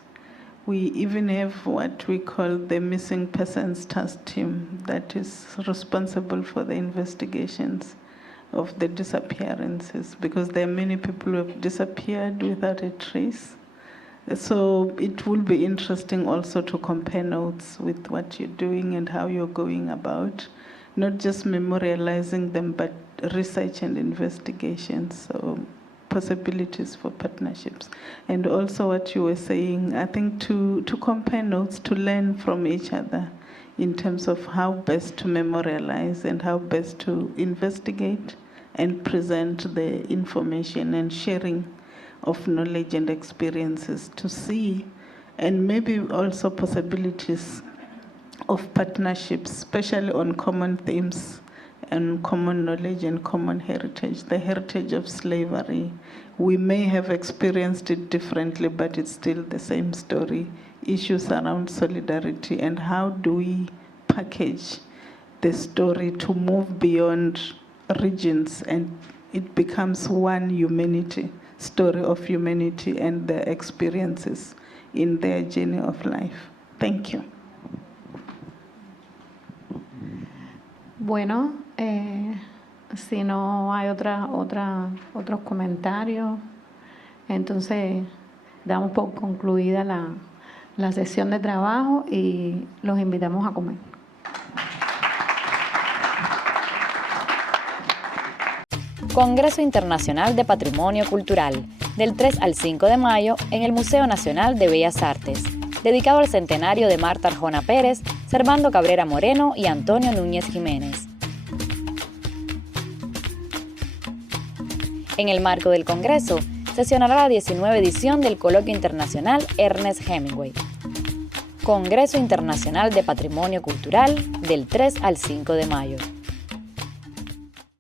We even have what we call the Missing Persons Task Team that is responsible for the investigations of the disappearances, because there are many people who have disappeared without a trace. So it will be interesting also to compare notes with what you're doing and how you're going about, not just memorializing them, but research and investigations, so possibilities for partnerships. And also what you were saying, I think to compare notes, to learn from each other in terms of how best to memorialize and how best to investigate and present the information and sharing of knowledge and experiences to see, and maybe also possibilities of partnerships, especially on common themes and common knowledge and common heritage. The heritage of slavery, we may have experienced it differently, but it's still the same story. Issues around solidarity and how do we package the story to move beyond regions and it becomes one humanity, story of humanity and their experiences in their journey of life. Thank you. Bueno, si no hay otros comentarios, entonces damos por concluida la sesión de trabajo y los invitamos a comer. Congreso Internacional de Patrimonio Cultural, del 3 al 5 de mayo en el Museo Nacional de Bellas Artes, dedicado al centenario de Marta Arjona Pérez, Servando Cabrera Moreno y Antonio Núñez Jiménez. En el marco del Congreso, sesionará la 19ª edición del Coloquio Internacional Ernest Hemingway. Congreso Internacional de Patrimonio Cultural, del 3 al 5 de mayo.